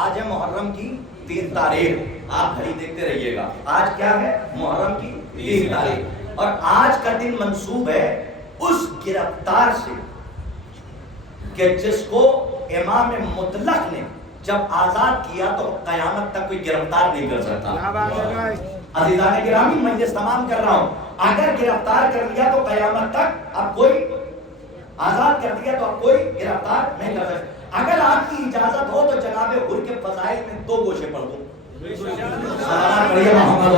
آج ہے محرم کی 3 تاریخ، آپ گھڑی دیکھتے رہیے گا۔ آج کیا ہے؟ محرم کی 3 تاریخ، اور آج کا دن منسوب ہے اس گرفتار سے کہ جس کو امام مطلق نے جب آزاد کیا تو قیامت تک کوئی گرفتار نہیں کر سکتا۔ عزیزان گرامی مجلس تمام کر رہا ہوں، اگر گرفتار کر لیا تو قیامت تک اب کوئی آزاد کر دیا تو اب کوئی گرفتار نہیں کر سکتا۔ اگر آپ کی اجازت ہو تو جناب حر کے فضائل میں 2 گوشے پڑھ دوں۔ سلام پڑھیے محمد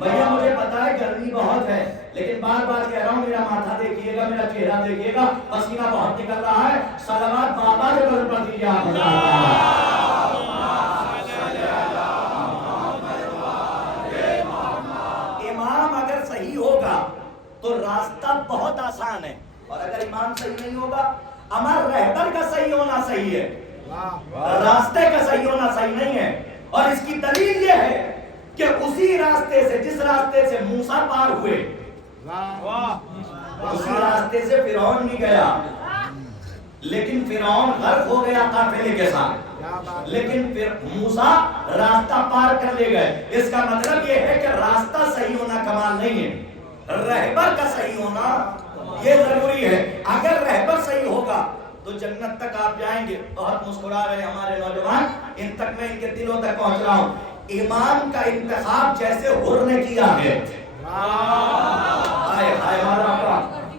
بھیا مجھے پتا ہے گرمی بہت ہے، لیکن بار بار کہہ رہا ہوں میرا ماتھا دیکھیے گا، میرا چہرہ دیکھیے گا، پسینہ بہت نکل رہا ہے۔ صلوات بابا کے پر پڑھ دیجیے آپ۔ امام اگر صحیح ہوگا تو راستہ بہت آسان ہے، اور اگر امام صحیح نہیں ہوگا، امر رہبر کا صحیح ہونا صحیح ہے، راستے کا صحیح ہونا صحیح نہیں ہے۔ اور اس کی دلیل یہ ہے کہ اسی راستے سے جس راستے سے موسیٰ پار ہوئے اسی راستے سے فرعون بھی گیا، لیکن فرعون غرق ہو گیا قافلے کے ساتھ، لیکن پھر موسیٰ راستہ پار کر لے گئے۔ اس کا مطلب یہ ہے کہ راستہ صحیح ہونا کمال نہیں ہے، رہبر کا صحیح ہونا یہ ضروری ہے۔ اگر رہبر صحیح ہوگا تو جنت تک آپ جائیں گے۔ بہت مسکرا رہے ہمارے نوجوان، ان تک میں ان کے دلوں تک پہنچ رہا ہوں۔ امام کا انتخاب جیسے حر نے کیا ہے،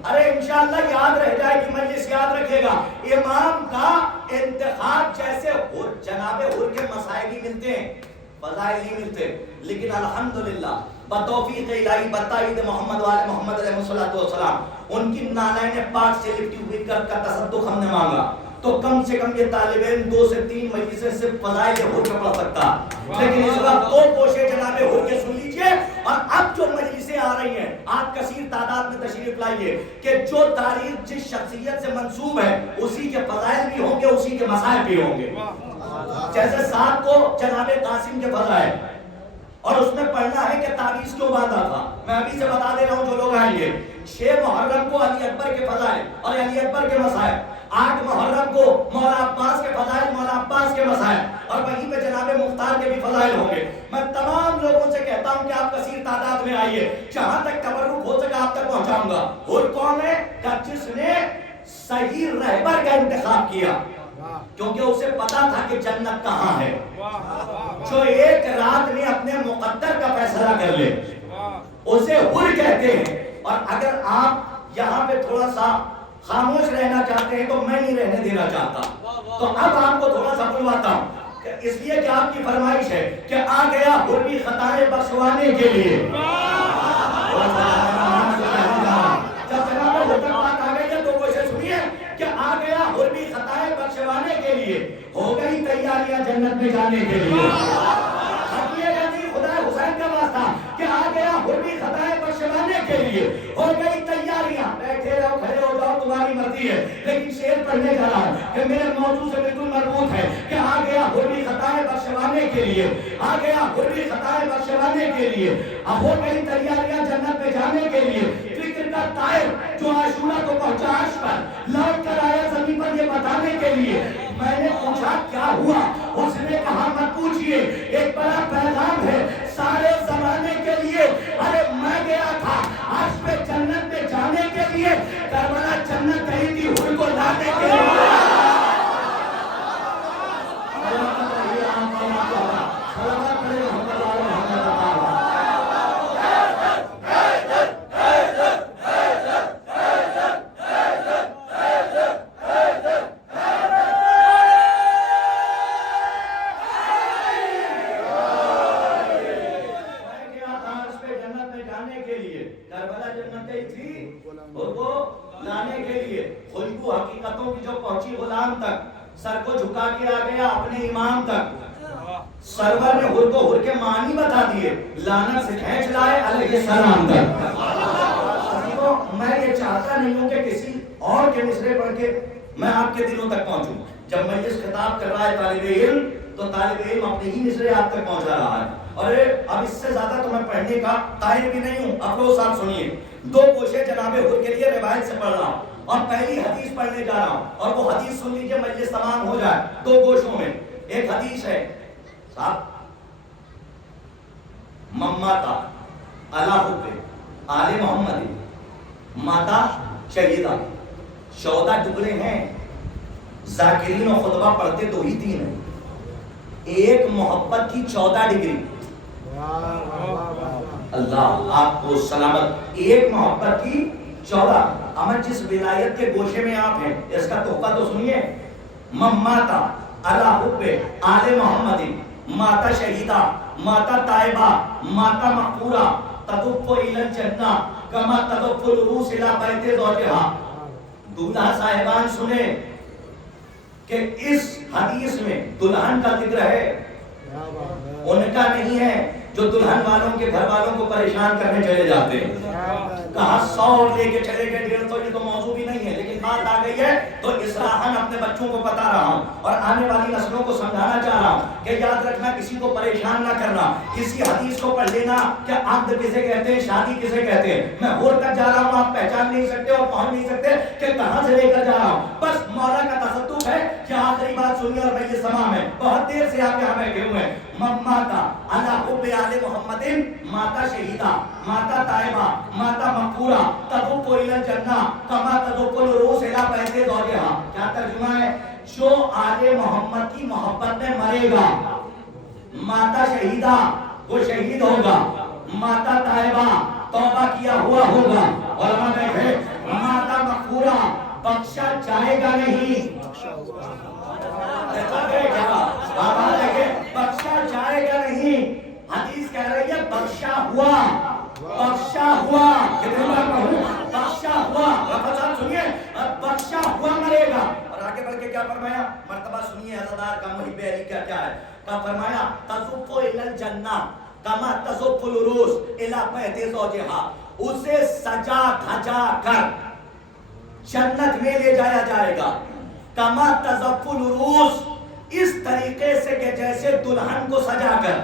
ارے انشاءاللہ یاد رہ جائے گی، مجلس یاد رکھے گا، امام کا انتخاب جیسے حر، جناب حر کے مسائل ہی ملتے ہیں، فضائل نہیں ملتے، لیکن الحمدللہ بتوفیق الہی بتائید محمد والے محمد علیہ السلام ان کی نالین پاک سے لپٹی ہوئی کر کا تصدق ہم نے مانگا، تو کم سے کم یہ طالب علم 2 سے 3 مجلسیں صرف فضائل حر کا پڑھ سکتا، لیکن اس وقت 2 کوشے جناب حر کے سن لیجئے۔ اور اب جو مجلسیں آ رہی ہیں آپ کثیر تعداد میں تشریف لائیے کہ جو تاریخ جس شخصیت سے منسوب ہے اسی کے فضائل بھی ہوں گے، اسی کے مسائل بھی ہوں گے۔ جیسے 7 کو جناب قاسم کے فضائل، اور اس میں پڑھنا ہے کہ تعویذ کیوں باندھا تھا، میں ابھی سے بتا دے رہا ہوں جو لوگ آئیں گے۔ 6 محرم کو علی اکبر کے فضائل اور علی اکبر کے مسائل، 8 محرم کو مولا عباس کے فضائل، مولا عباس کے مسائل، اور وہیں پہ جناب مختار کے بھی فضائل ہوں گے۔ میں تمام لوگوں سے کہتا ہوں کہ آپ کثیر تعداد میں آئیے، جہاں تک تبرک ہو سکا آپ تک پہنچاؤں گا۔ حر کون ہے؟ کہ جس نے صحیح رہبر کا انتخاب کیا، کیونکہ اسے پتا تھا کہ جنت کہاں ہے، جو ایک رات میں اپنے مقدر کا فیصلہ کر لے اسے حر کہتے ہیں. اور اگر آپ یہاں پہ تھوڑا سا خاموش رہنا چاہتے ہیں تو میں نہیں رہنے دینا چاہتا. تو اب آپ کو تھوڑا سا بلواتا ہوں اس لیے کہ آپ کی فرمائش ہے کہ آ گیا حر بھی خطائیں بخشوانے کے لیے. جب جناب حضرت بات آ گئی ہے تو وہ اسے سنیے کہ آ گیا حر بھی خطائیں بخشوانے کے لیے. ہو گئی تیاریاں جنت میں جانے کے لیے. خدا حسین کا واسطہ کہ آ گیا حر بھی خطائیں بخشوانے کے لیے. ہو گئی تیاریاں. بیٹھے رہو کھڑے ہو جاؤ تمہاری مرضی ہے لیکن شعر پڑھنے جا رہا ہوں کہ میرے موضوع سے بالکل مربوط ہے کہ آ گیا حر بھی خطائیں بخشوانے کے لیے. آ گیا حر بھی خطائیں بخشوانے کے لیے. اب ہو گئی تیاریاں جنت میں جانے کے لیے. فکر کا طائر جو عاشورہ کو پہنچا عرش پر لوٹ کر آیا زمین پر یہ بتانے کے لیے. میں نے پوچھا کیا ہوا؟ اس نے کہا مت پوچھئے ایک بڑا پیغام ہے سارے زمانے کے لیے. ارے میں گیا تھا عرش پہ جنت میں جانے کے لیے. کربلا جنت گئی تھی حر کو لانے کے لیے. سر کو جھکا کے آ گیا اپنے امام تک. سرور نے حر کو حر کے معنی بتا دیے. لعنت سے کھینچ لائے علیہ السلام تک. میں یہ چاہتا نہیں ہوں کہ کسی اور کے مصرے پڑھ کے میں آپ کے دلوں تک پہنچوں. جب مجلس خطاب کر رہا ہے طالب علم تو طالب علم اپنے ہی مصرے آپ تک پہنچا رہا ہے. اور اب اس سے زیادہ تو میں پڑھنے کا قائل بھی نہیں ہوں. افروز صاحب سنیے. 2 گوشے جناب حر کے لیے روایت سے پڑھ رہا ہوں اور پہلی حدیث پڑھنے جا رہا ہوں اور وہ حدیث سن لیجئے مجلس تمام ہو جائے. 2 گوشوں میں ایک حدیث ہے صاحب مماتا علی حب آل محمد ماتا شہیدہ. 14 ٹکڑے ہیں. ذاکرین و خطبہ پڑھتے تو ہی 3 ہیں. ایک محبت کی 14 ڈگری. اللہ آپ کو سلامت. ایک محبت کی 14. امن جس ولایت کے گوشے میں آپ ہیں اس کا تحفہ تو سنیے. مماتا علی حب آل محمد ماتا شہیدہ ماتا طائبہ ماتا مقبورہ تدف الی الجنہ کما تدف العروس الی بیت زوجہا. دولہا صاحبان سنیں کہ اس حدیث میں دلہن کا ذکر ہے. ان کا نہیں ہے جو دلہن والوں کے گھر والوں کو پریشان کرنے چلے جاتے ہیں. کہا 100 لے کے چلے گئے 150. یہ تو موضوع بھی نہیں ہے لیکن بات آ گئی ہے تو اصلاحاً اپنے بچوں کو بتا رہا ہوں اور آنے والی نسلوں کو سمجھانا چاہ رہا ہوں کہ یاد رکھنا کسی کو پریشان نہ کرنا. اسی حدیث کو پڑھ لینا کہ عقد کسے کہتے ہیں شادی کسے کہتے ہیں. میں حر تک جا رہا ہوں آپ پہچان نہیں سکتے اور پہنچ نہیں سکتے کہ کہاں سے لے کر جا رہا ہوں. بس مولا کا تصدق ہے کہ آخری بات سنیے اور میں یہ تمام ہے. بہت دیر سے آپ یہاں بیٹھے ہوئے ہیں. مماتا علی حب آل محمد ماتا شہیدہ ماتا طائبہ ماتا مقبورہ تدف الی الجنہ کما تدف العروس الی بیت زوجہا. کیا ترجمہ ہے؟ جو آل محمد کی محبت میں مرے گا ماتا شہیدہ وہ شہید ہوگا. ماتا طائبہ توبہ کیا ہوا ہوگا. علماء بیٹھے. ماتا مقبورہ بخشا جائے گا نہیں. بخشا جائے گا نہیں. حدیث کہہ رہی ہے بخشا ہوا. بخشا ہوا. کتنے بار کہوں بخشا ہوا. آپ سنیے بخشا ہوا مرے گا. اور آگے بڑھ کے کیا فرمایا مرتبہ سنیے عزادار کا محب علی کا کیا ہے. کیا فرمایا تزف الی الجنہ کما تزف العروس الی بیت زوجہا. اسے سجا دھجا کر جنت میں لے جایا جائے گا. کما تزف العروس اس طریقے سے کہ جیسے دلہن کو سجا کر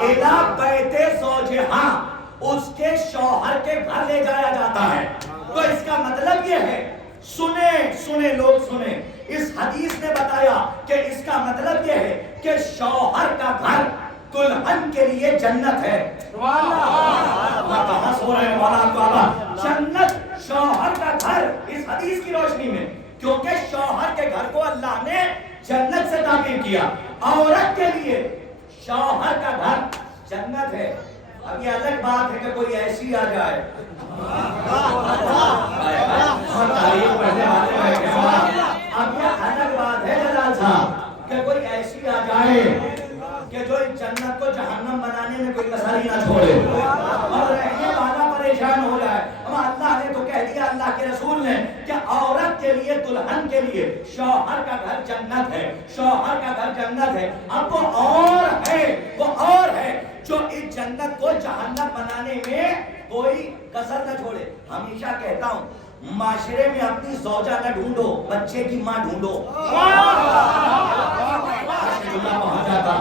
الی بیت زوجہا اس کے شوہر کے گھر لے جایا جاتا ہے. تو اس کا مطلب یہ ہے سنیں لوگ سنیں. اس حدیث نے بتایا کہ اس کا مطلب یہ ہے کہ شوہر کا گھر دلہن کے لیے جنت ہے. جنت شوہر کا گھر اس حدیث کی روشنی میں کیونکہ شوہر کے گھر کو اللہ نے جنت سے تعبیر کیا. عورت کے لیے شوہر کا گھر جنت ہے. اب یہ الگ بات ہے کہ کوئی ایسی آ جائے تاریخ پڑھنے والے بیٹھے ہیں، اب یہ الگ بات ہے جلال صاحب کہ کوئی ایسی آ جائے کہ جو اس جنت کو جہنم بنانے میں کوئی کسری نہ چھوڑے اور رہنے والا پریشان ہو جائے۔ اب اللہ نے تو کہہ دیا، اللہ کے رسول نے، کہ عورت کے لیے، دلہن کے لیے شوہر کا گھر جنت ہے، شوہر کا گھر جنت ہے۔ اب وہ اور ہے جو اس جنت کو جہنم بنانے میں کوئی کسر نہ چھوڑے۔ ہمیشہ کہتا ہوں، معاشرے میں اپنی زوجہ نہ ڈھونڈو، بچے کی ماں ڈھونڈو۔ پہنچ جاتا،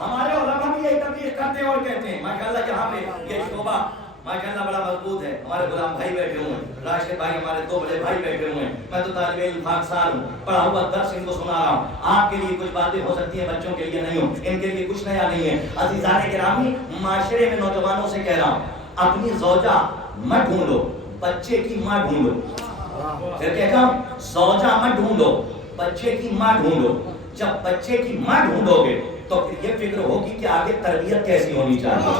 ہمارے علماء بھی یہی تبلیغ کرتے ہیں اور کہتے ہیں ماشاءاللہ جہاں پہ یہ شعبہ ماشاءاللہ بڑا مضبوط ہے، ہمارے غلام بھائی بیٹھے ہوئے ہیں، راشد بھائی ہمارے دو بڑے بھائی بیٹھے ہوئے ہیں، میں تو طالب علم خاکسار ہوں، پڑھا ہوا درس ان کو سنا رہا ہوں۔ آپ کے لیے کچھ باتیں ہو سکتی ہیں، بچوں کے لیے نہیں ہوں، ان کے لیے کچھ نیا نہیں ہے۔ عزیزان گرامی، معاشرے میں نوجوانوں سے کہہ رہا ہوں، اپنی زوجہ مت ڈھونڈو، بچے کی ماں ڈھونڈو۔ پھر کہتا ہوں، زوجہ مت ڈھونڈو، بچے کی ماں ڈھونڈو۔ جب بچے کی ماں ڈھونڈو گے تو پھر یہ فکر ہوگی کہ آگے تربیت کیسی ہونی چاہیے۔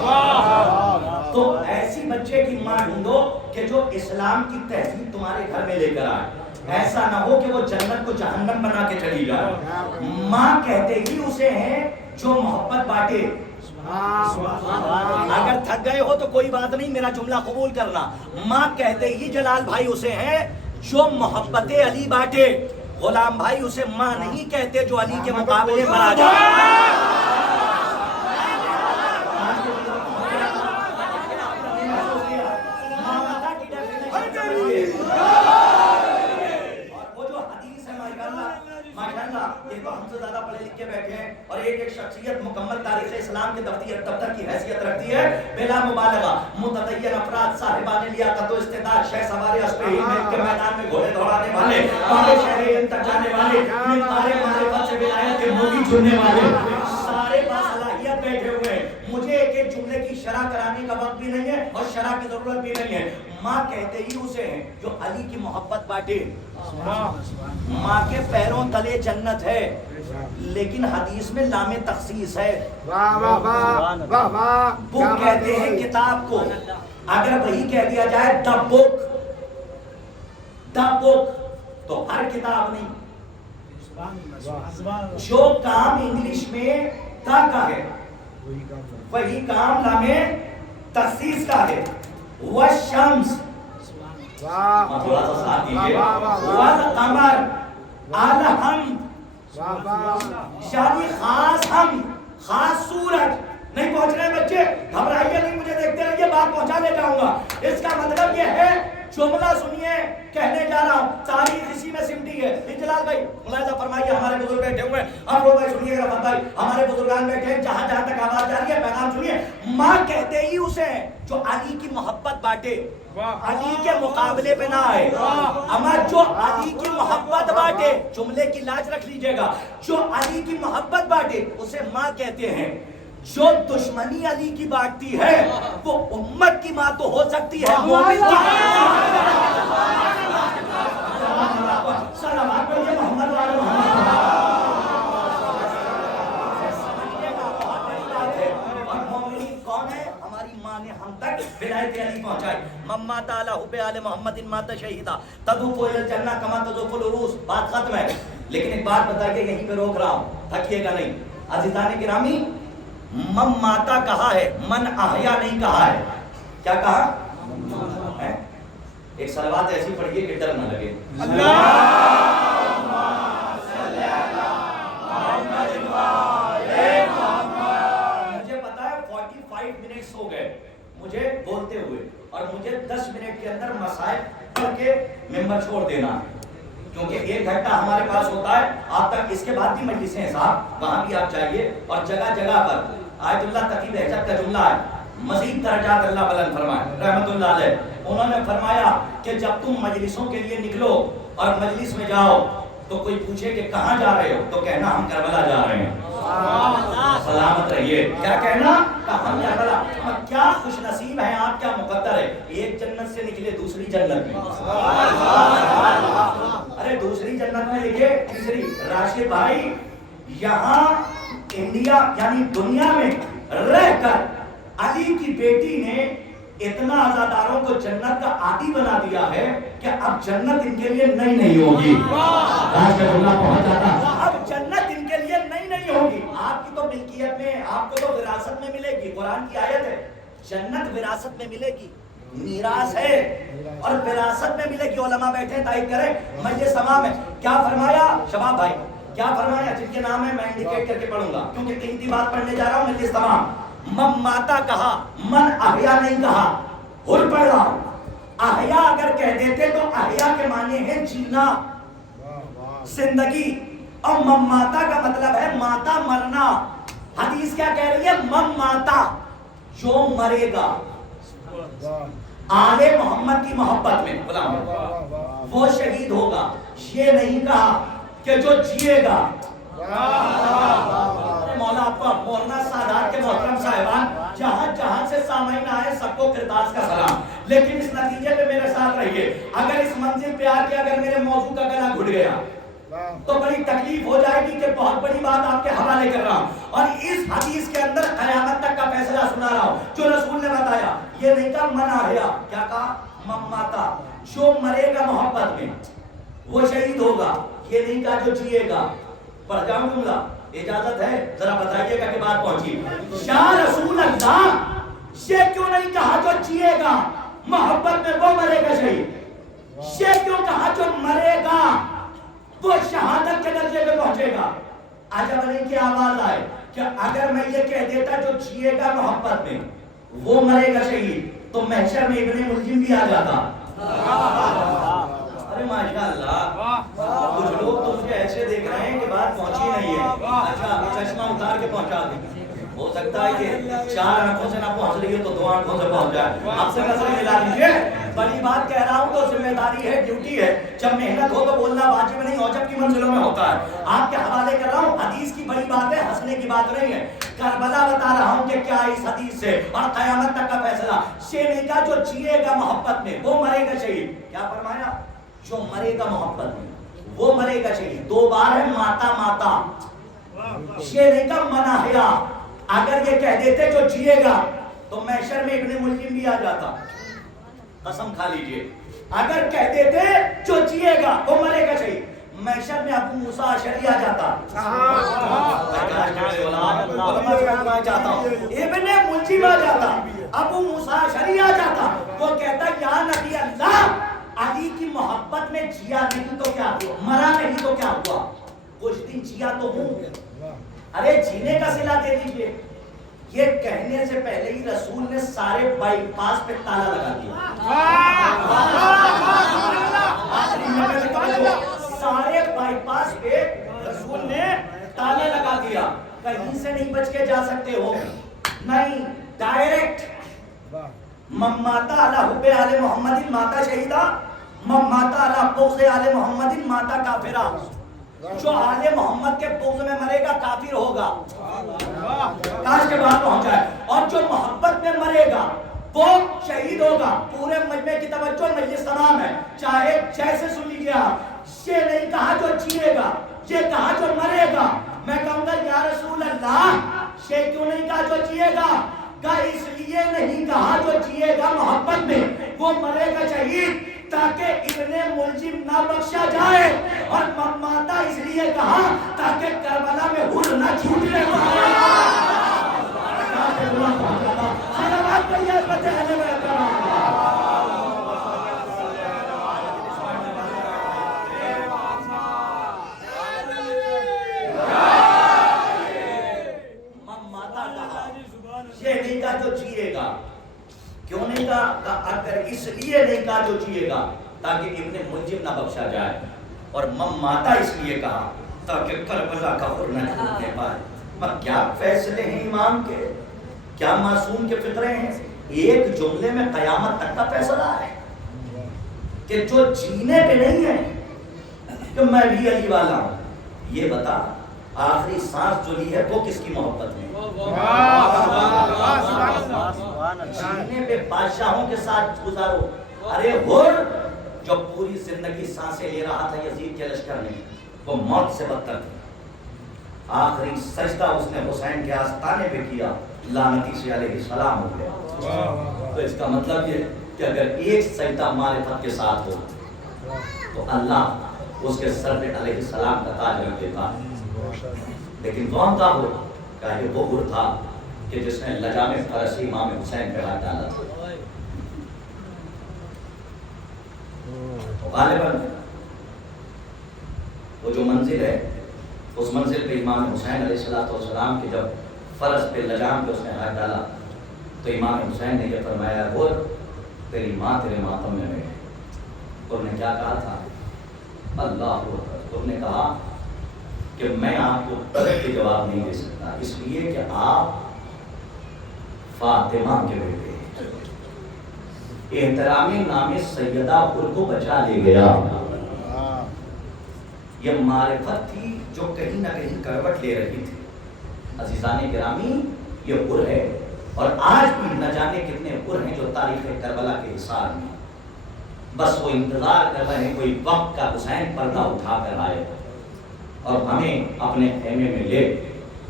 تو ایسی بچے کی ماں ڈھونڈو کہ جو اسلام کی تہذیب تمہارے گھر میں لے کر آئے، ایسا نہ ہو کہ وہ جنت کو جہنم بنا کے چلی جائے۔ ماں کہتے ہی اسے ہیں جو محبت بانٹے۔ اگر تھک گئے ہو تو کوئی بات نہیں، میرا جملہ قبول کرنا، ماں کہتے ہی جلال بھائی اسے ہیں جو محبت علی بانٹے۔ غلام بھائی اسے ماں نہیں کہتے جو علی کے مقابلے پر آ جائے۔ ہم سے زیادہ پڑھے لکھ کے بیٹھے ہیں اور ایک شخصیت مکمل تاریخ اسلام کے دفتر کی حیثیت رکھتی ہے، بلا مبالغہ متدین افراد، صاحبان لیاقت و استعداد، شہ سوار اسپہ ہمت کے میدان میں گھوڑے دوڑانے والے، پاک شہر تک جانے والے، منقار معرفت سے ولایت کے موتی چننے والے، سارے باصلاحیت بیٹھے ہوئے ہیں۔ مجھے ایک جملے کی شرح کرانے کا وقت بھی نہیں ہے اور شرح کی ضرورت بھی نہیں ہے۔ ماں کہتے ہی اسے ہیں جو علی کی محبت بانٹے۔ ماں کے پیروں تلے جنت ہے، لیکن حدیث میں لام تخصیص ہے۔ بک کہتے ہیں کتاب کو، اگر وہی کہہ دیا جائے دا بک تو ہر کتاب نہیں۔ جو کام انگلش میں دا کا ہے وہی کام لام تخصیص کا ہے۔ والشمس، تھوڑا سا ساتھ دیجیے، والقمر، الحمد، یعنی خاص ہم، خاص سورج۔ نہیں پہنچ رہے بچے، گھبرائیے نہیں، مجھے دیکھتے رہیے، بات پہنچا لے جاؤں گا۔ اس کا مطلب یہ ہے، جملہ سنیے، کہنے جا رہا ہوں، تاریخ اسی میں سمٹی ہے۔ جلال بھائی ملاحظہ فرمائیے، ہمارے بزرگ بیٹھے ہوئے ہیں، آپ لوگ بھائی سنیے، رفعت بھائی، ہمارے بزرگان بیٹھے ہیں، جہاں جہاں تک آواز جا رہی ہے پیغام سنیے۔ ماں کہتے ہی اسے جو علی کی محبت بانٹے، علی کے مقابلے پہ نہ آئے، اما جو علی کی محبت بانٹے، جملے کی لاج رکھ لیجئے گا، جو علی کی محبت بانٹے اسے ماں کہتے ہیں۔ جو دشمنی علی کی بانٹتی ہے وہ امت کی ماں تو ہو سکتی ہے، مومن کی سلامات پڑھیے محمد والے محمد۔ اور مومنین کون ہے؟ ہماری ماں نے ہم تک ولایت علی پہنچائی۔ مما تعالی حب آل محمد مات شہیدہ تذوق الی الجنہ کما تذوق العروس۔ بات ختم ہے، لیکن ایک بات بتا کے یہیں پہ روک رہا ہوں، تھکیے گا نہیں۔ عزیزان گرامی، من ماتا کہا ہے، من احیا نہیں کہا ہے۔ کیا کہا؟ ایک صلوات ایسی پڑھیے کہ ڈر نہ لگے۔ اللہم صلی علی محمد وآل محمد۔ مجھے پتا ہے 45 منٹس ہو گئے مجھے بولتے ہوئے، اور مجھے 10 منٹ کے اندر مسائل پڑھ کے ممبر چھوڑ دینا، کیونکہ 1 گھنٹہ ہمارے پاس ہوتا ہے۔ آپ تک اس کے بعد بھی مجلسیں ہیں صاحب، وہاں بھی آپ چاہیے، اور جگہ جگہ پر آیت اللہ تقی بہجت کا جملہ ہے، مزید درجات اللہ بلند فرمائے رحمت اللہ علیہ۔ انہوں نے فرمایا کہ جب تم مجلسوں کے لیے نکلو اور مجلس میں جاؤ تو کوئی پوچھے کہ کہاں جا رہے ہو تو کہنا ہم کربلا جا رہے ہیں، سلامت رہیے۔ کیا کہنا؟ کہ ہم کربلا۔ کیا خوش نصیب ہیں آپ، کیا مقدر ہے، ایک جنت سے نکلے دوسری جنت میں، ارے دوسری جنت میں لکھے تیسری۔ راشد بھائی یہاں انڈیا یعنی دنیا میں رہ کر علی کی بیٹی نے اتنا عزاداروں کو جنت کا عادی بنا دیا ہے کہ اب جنت ان کے لیے نئی نہیں ہوگی. پہنچ جاتا, اب جنت ان کے لیے نئی نہیں ہوگی. آپ کی تو ملکیت میں, آپ کو تو وراثت میں ملے گی. قرآن کی آیت ہے, جنت وراثت میں ملے گی, میراث ہے اور وراثت میں ملے گی. علماء بیٹھے تائید کریں. مجلس تمام ہے. کیا فرمایا شباب بھائی, کیا فرمایا؟ جن کے نام ہے میں انڈیکیٹ کر کے پڑھوں گا کیونکہ قیمتی بات پڑھنے جا رہا ہوں. مجلس تمام. من ماتا کہا, من احیا نہیں کہا. اور پڑھ رہا ہوں, احیا اگر کہہ دیتے تو احیا کے معنی ہے جینا, زندگی, اور من ماتا کا مطلب ہے ماتا مرنا. حدیث کیا کہہ رہی ہے؟ من ماتا, جو مرے گا آل محمد کی محبت میں وہ شہید ہوگا. یہ نہیں کہا کہ جو جیے گا. مولا آپ کو, مولانا سادات کے محترم صاحبان, جہاں سے سامعین آئے سب کو کرتاس کا سلام. لیکن اس نتیجے پہ میرے ساتھ رہیے. اگر اس منزل پہ آ کے اگر میرے موضوع کا گلا گھٹ گیا تو بڑی تکلیف ہو جائے گی کہ بہت بڑی بات آپ کے حوالے کر رہا ہوں, اور اس حدیث کے اندر قیامت تک کا فیصلہ سنا رہا ہوں جو رسول نے بتایا. یہ نہیں کہا من احیا, کیا کہا؟ من ماتا, جو مرے گا محبت میں وہ شہید ہوگا. یہ نہیں کہا جو جیے گا. پڑھ جاؤں جملہ, اجازت ہے؟ ذرا بتائیے گا کہ بات پہنچی. یا رسول اللہ, یہ کیوں نہیں کہا جو جیے گا محبت میں وہ مرے گا شہید؟ یہ کیوں کہا جو مرے گا وہ شہادت کے درجے میں پہنچے گا؟ عجب نہیں کہ آواز آئے کہ اگر میں یہ کہہ دیتا جو جیے گا محبت میں وہ مرے گا شہید, تو محشر میں ابن ملجم بھی آ جاتا. ارے ماشاءاللہ, کچھ لوگ تو مجھے ایسے دیکھ رہے ہیں کہ بات پہنچی نہیں ہے. اچھا, چشمہ اتار کے پہنچا دیں. ہو سکتا ہے کہ 4 آنکھوں سے نہ پہنچ رہی ہے تو 2 آنکھوں سے پہنچ جائے. آپ سے نظر ملا لیجیے. بڑی بات کہہ رہا ہوں تو ذمہ داری ہے, ڈیوٹی ہے. جب محنت ہو تو بولنا واجب نہیں, اوجب کی منزلوں میں ہوتا ہے. آپ کے حوالے کر رہا ہوں. حدیث کی بڑی بات ہے, ہنسنے کی بات نہیں ہے. کربلا بتا رہا ہوں کہ کیا اس حدیث سے اور قیامت تک کا فیصلہ. یہ نہیں کہا جو جیے گا محبت میں وہ مرے گا شہید. کیا فرمایا؟ جو مرے گا محبت میں وہ مرے گا شہید. 2 بار ہے ماتا ماتا. یہ نہیں کہا من احیا. اگر یہ کہہ دیتے جو جیے گا تو محشر میں ابن ملجم بھی آ جاتا. قسم کھا لیجئے. اگر کہہ دیتے جو جیے گا وہ مرے گا شہید, محشر میں ابو موسیٰ اشعری آ جاتا. ابن ملجم آ جاتا, ابو موسیٰ اشعری آ جاتا. وہ کہتا یا نبی اللہ, علی کی محبت میں جیا نہیں تو کیا ہوا, مرا نہیں تو کیا ہوا, کچھ دن جیا تو ہوں. ارے جینے کا صلہ دے دیجئے. یہ کہنے سے پہلے ہی رسول نے سارے بائی پاس پہ تالا لگا دیا. سارے بائی پاس پہ رسول نے تالا لگا دیا. کہیں سے نہیں بچ کے جا سکتے ہو, نہیں, ڈائریکٹ. من ماتا علی حب آل محمد ماتا شہیدہ, من ماتا علی بغض آل محمد ماتا کافرہ. جو آل محمد کے بغض میں مرے گا کافر ہوگا. کاش کے بعد پہنچا ہے. اور جو محبت میں مرے گا وہ شہید ہوگا. پورے مجمع کی توجہ, مجلس تمام ہے, چاہے جیسے سن لیجیے آپ. یہ نہیں کہا جو جیے گا, یہ کہا جو مرے گا. میں کہوں گا یا رسول اللہ, یہ کیوں نہیں کہا جو جیے گا؟ کہ اس لیے نہیں کہا جو جیے گا محبت میں وہ مرے گا شہید تاکہ ابن ملجم نہ بخشا جائے, اور من ماتا اس لیے کہا تاکہ کربلا میں ہر نہ چھوٹ جائے. یہ نہیں کہا جو جیے گا. کیوں نہیں کہا؟ اگر اس لیے نہیں کہا جو جیے گا تاکہ ابن ملجم نہ بخشا جائے, اور من ماتا اس لیے کہا تاکہ کربلا کا ہر نہ چھوٹنے پائے. کیا فیصلے ہیں امام کے, کیا معصوم کے فطرے ہیں. ایک جملے میں قیامت تک کا فیصلہ ہے کہ جو جینے پہ نہیں ہے کہ میں بھی علی والا ہوں. یہ بتا آخری سانس جو لی ہے وہ کس کی محبت میں؟ جینے پہ بادشاہوں کے ساتھ گزارو. ارے ہر جو پوری زندگی سانسیں لے رہا تھا یزید کے لشکر میں, وہ موت سے بدتر تھا. آخری سجدہ اس نے حسین کے آستانے پہ کیا لعنتی سے علیہ السلام ہو گیا۔ تو اس کا مطلب یہ کہ اگر ایک سجدہ معرفت کے ساتھ ہو تو اللہ اس کے سر پہ علیہ السلام کا تاج رکھ دیتا ہے۔ لیکن کون تھا وہ؟ کہ یہ وہ گر تھا کہ جس نے لجام فرسی امام حسین پہ ہاتھ ڈالا تھا۔ غالباً وہ جو منزل ہے اس منزل پہ امام حسین علیہ السلام کے جب فرض پہ لجام پہ اس نے ہاتھ ڈالا تو امام حسین نے یہ فرمایا اور تیری ماں تیرے ماتم میں ہے۔ اور نے کیا کہا تھا؟ اللہ اکبر۔ اور نے کہا کہ میں آپ کو طلب کے جواب نہیں دے سکتا اس لیے کہ آپ فاطمہ کے بیٹے ہیں۔ احترامی نام سیدہ حر کو بچا لے گیا۔ یہ معرفت تھی جو کہیں نہ کہیں کروٹ لے رہی تھی۔ عزیزان گرامی یہ حر ہے اور آج بھی نہ جانے کتنے حر ہیں جو تاریخ کربلا کے حصار میں بس وہ انتظار کر رہے ہیں کوئی وقت کا حسین پردہ اٹھا کر آئے اور ہمیں اپنے خیمے میں لے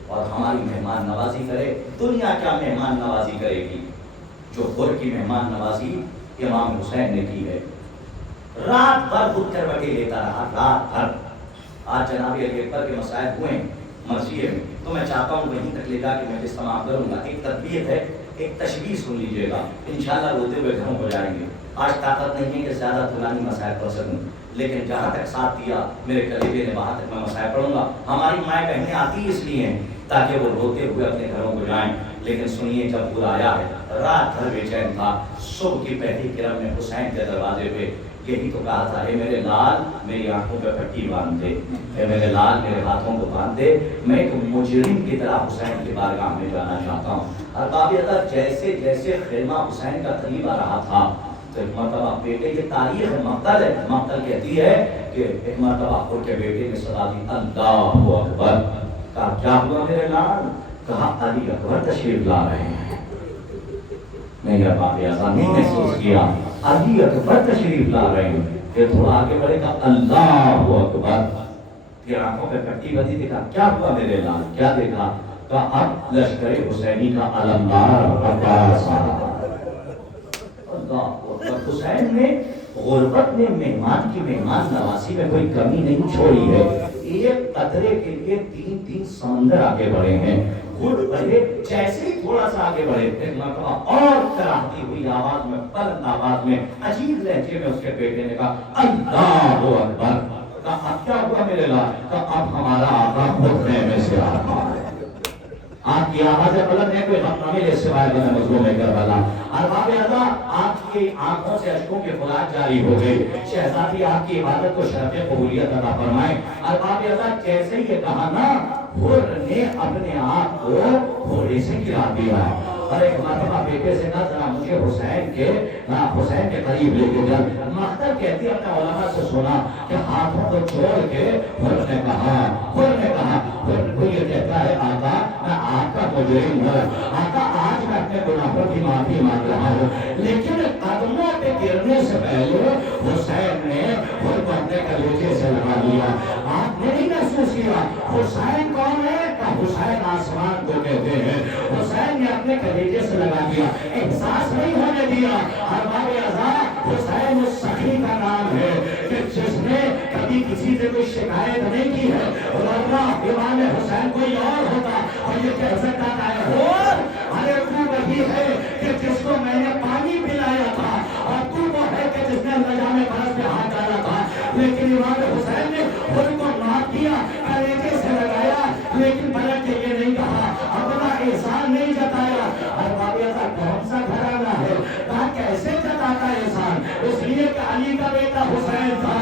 اور ہماری مہمان نوازی کرے۔ دنیا کیا مہمان نوازی کرے گی جو حر کی مہمان نوازی امام حسین نے کی ہے۔ رات بھر اٹھ کر بٹے لیتا رہا، رات بھر۔ آج جناب علی اکبر کے مسائل ہوئے ہیں مسجد میں تو میں چاہتا ہوں وہیں تک لے جا کے میں استعمال کروں گا۔ ایک تدبیر ہے، ایک تشبیہ سن لیجیے گا، انشاءاللہ روتے ہوئے گھروں کو جائیں گے۔ آج طاقت نہیں ہے کہ زیادہ طولانی مسائل پڑھ سکوں، لیکن جہاں تک ساتھ دیا میرے کلیجے نے وہاں تک میں مسائل پڑھوں گا۔ ہماری مائیں بہنیں آتی اس لیے ہیں تاکہ وہ روتے ہوئے اپنے گھروں کو جائیں، لیکن سنیے جب برا آیا ہے رات بھر بے چین تھا، صبح کی پہلی کرن میں حسین کے دروازے پہ یہی تو کہا تھا، اے میرے لال میری آنکھوں پہ پٹی باندھ دے، اے میرے لال میرے ہاتھوں کو باندھ دے، میں ایک مجرم کی طرح حسین کی بارگاہ میں جانا چاہتا ہوں۔ ارباب اللہ جیسے جیسے خیمہ حسین کا قریب آ رہا تھا تو ایک مرتبہ بیٹے، یہ تاریخ مقتل ہے، مقتل کہتی ہے کہ ایک مرتبہ خود کے بیٹے نے صدا دی اللہ اکبر۔ کہا کیا ہوا میرے لال؟ کہا علی اکبر تشریف لا رہے ہیں۔ میں یہ بات آسانی محسوس کیا، علی اکبر تشریف لا رہے ہیں۔ پھر تھوڑا آگے بڑھے گا اللہ اکبر، پھر آنکھوں پہ پٹی بندھی، دیکھا کیا ہوا میرے لال؟ کیا دیکھا؟ کہا اب لشکر حسینی کا علمدار عباس حسین نے غربت میں مہمان کی مہمان نوازی میں کوئی کمی نہیں چھوڑی ہے۔ ایک قطرے کے لیے تین تین سمندر آگے بڑھے ہیں، خود بڑھے، جیسے ہی تھوڑا سا آگے بڑھے ایک مرتبہ اور کراہتی ہوئی آواز میں، بلند آواز میں، عجیب لہجے میں اس کے بیٹے نے کہا اللہ اکبر۔ کہا اب کیا ہوا میرے لال؟ کہا اب ہمارا آقا خود خیمے سے آ رہا ہے۔ آپ کی آواز بلند ہے، کوئی غم نہ ملے سوائے بنا مظلوم کربلا۔ ارباب اللہ آپ کی آنکھوں سے اشکوں کی خوراک جاری ہو گئی، شہزادی آپ کی عبادت کو شرف قبولیت عطا فرمائے۔ ارباب اللہ جیسے یہ کہا نا، حر نے اپنے آپ کو گھوڑے سے گرا دیا اور ایک مرتبہ بیٹے سے کہا ذرا مجھے حسین کے قریب لے کے جا۔ مختر کہتی ہے اپنے علماء سے سنا کہ ہاتھوں کو چھوڑ کے حر نے کہا وہ یہ کہتا ہے آقا میں آپ کا مجرم ہوں، آقا آج میں اپنے گناہوں کی معافی مانگ رہا ہوں، لیکن قدموں پہ گرنے سے پہلے حسین نے حر کو اپنے کلیجے سے لگا لیا۔ آپ نے نہیں محسوس کیا حسین کون ہے؟ کہ حسین آسمان کو کہتے ہیں۔ حسین نے اپنے کلیجے سے لگا دیا، احساس نہیں ہونے دیا۔ ارباب اعضاء حسین اس سخی کا نام ہے کہ جس نے کبھی کسی سے کوئی شکایت نہیں کی ہے، ورنہ امام حسین کوئی اور ہوتا اور یہ کہہ سکتا ہے ارے تو وہی ہے کہ جس کو میں نے پانی پلایا تھا اور تو وہ ہے کہ جس نے لجام فرس پہ ہاتھ ڈالا تھا۔ لیکن امام حسین نے خود کو معاف کیا، کلیجے سے لگایا، لیکن پلٹ کے یہ نہیں کہا، اپنا احسان نہیں جتایا۔ اور بابی کا کون سا گھرانہ ہے؟ کہا کیسے جتاتا احسان؟ اس لیے کہ علی کا بیٹا حسین تھا۔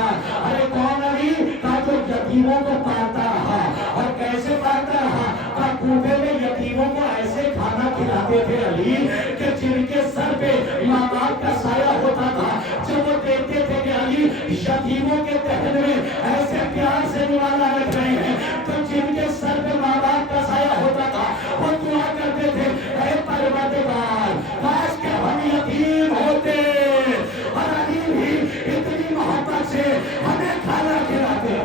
ارے کون علی؟ کہا جو یتیموں کو پالتا رہا۔ اور کیسے پالتا رہا؟ کہا کوفے میں یتیموں کو ایسے کھانا کھلاتے تھے علی کہ جن کے سر پہ ماں باپ کا سایہ ہوتا تھا، جب وہ دیکھتے تھے کہ علی یتیموں کے تہن میں ایسے پیار سے نوالا رکھ رہے ہیں، تو جن کے سر پہ ماں باپ کا سایہ ہوتا تھا وہ دعا کرتے تھے اے پروردگار کاش کہ ہم یتیم ہوتے اور علی بھی اتنی محبت سے ہمیں کھانا کھلاتے۔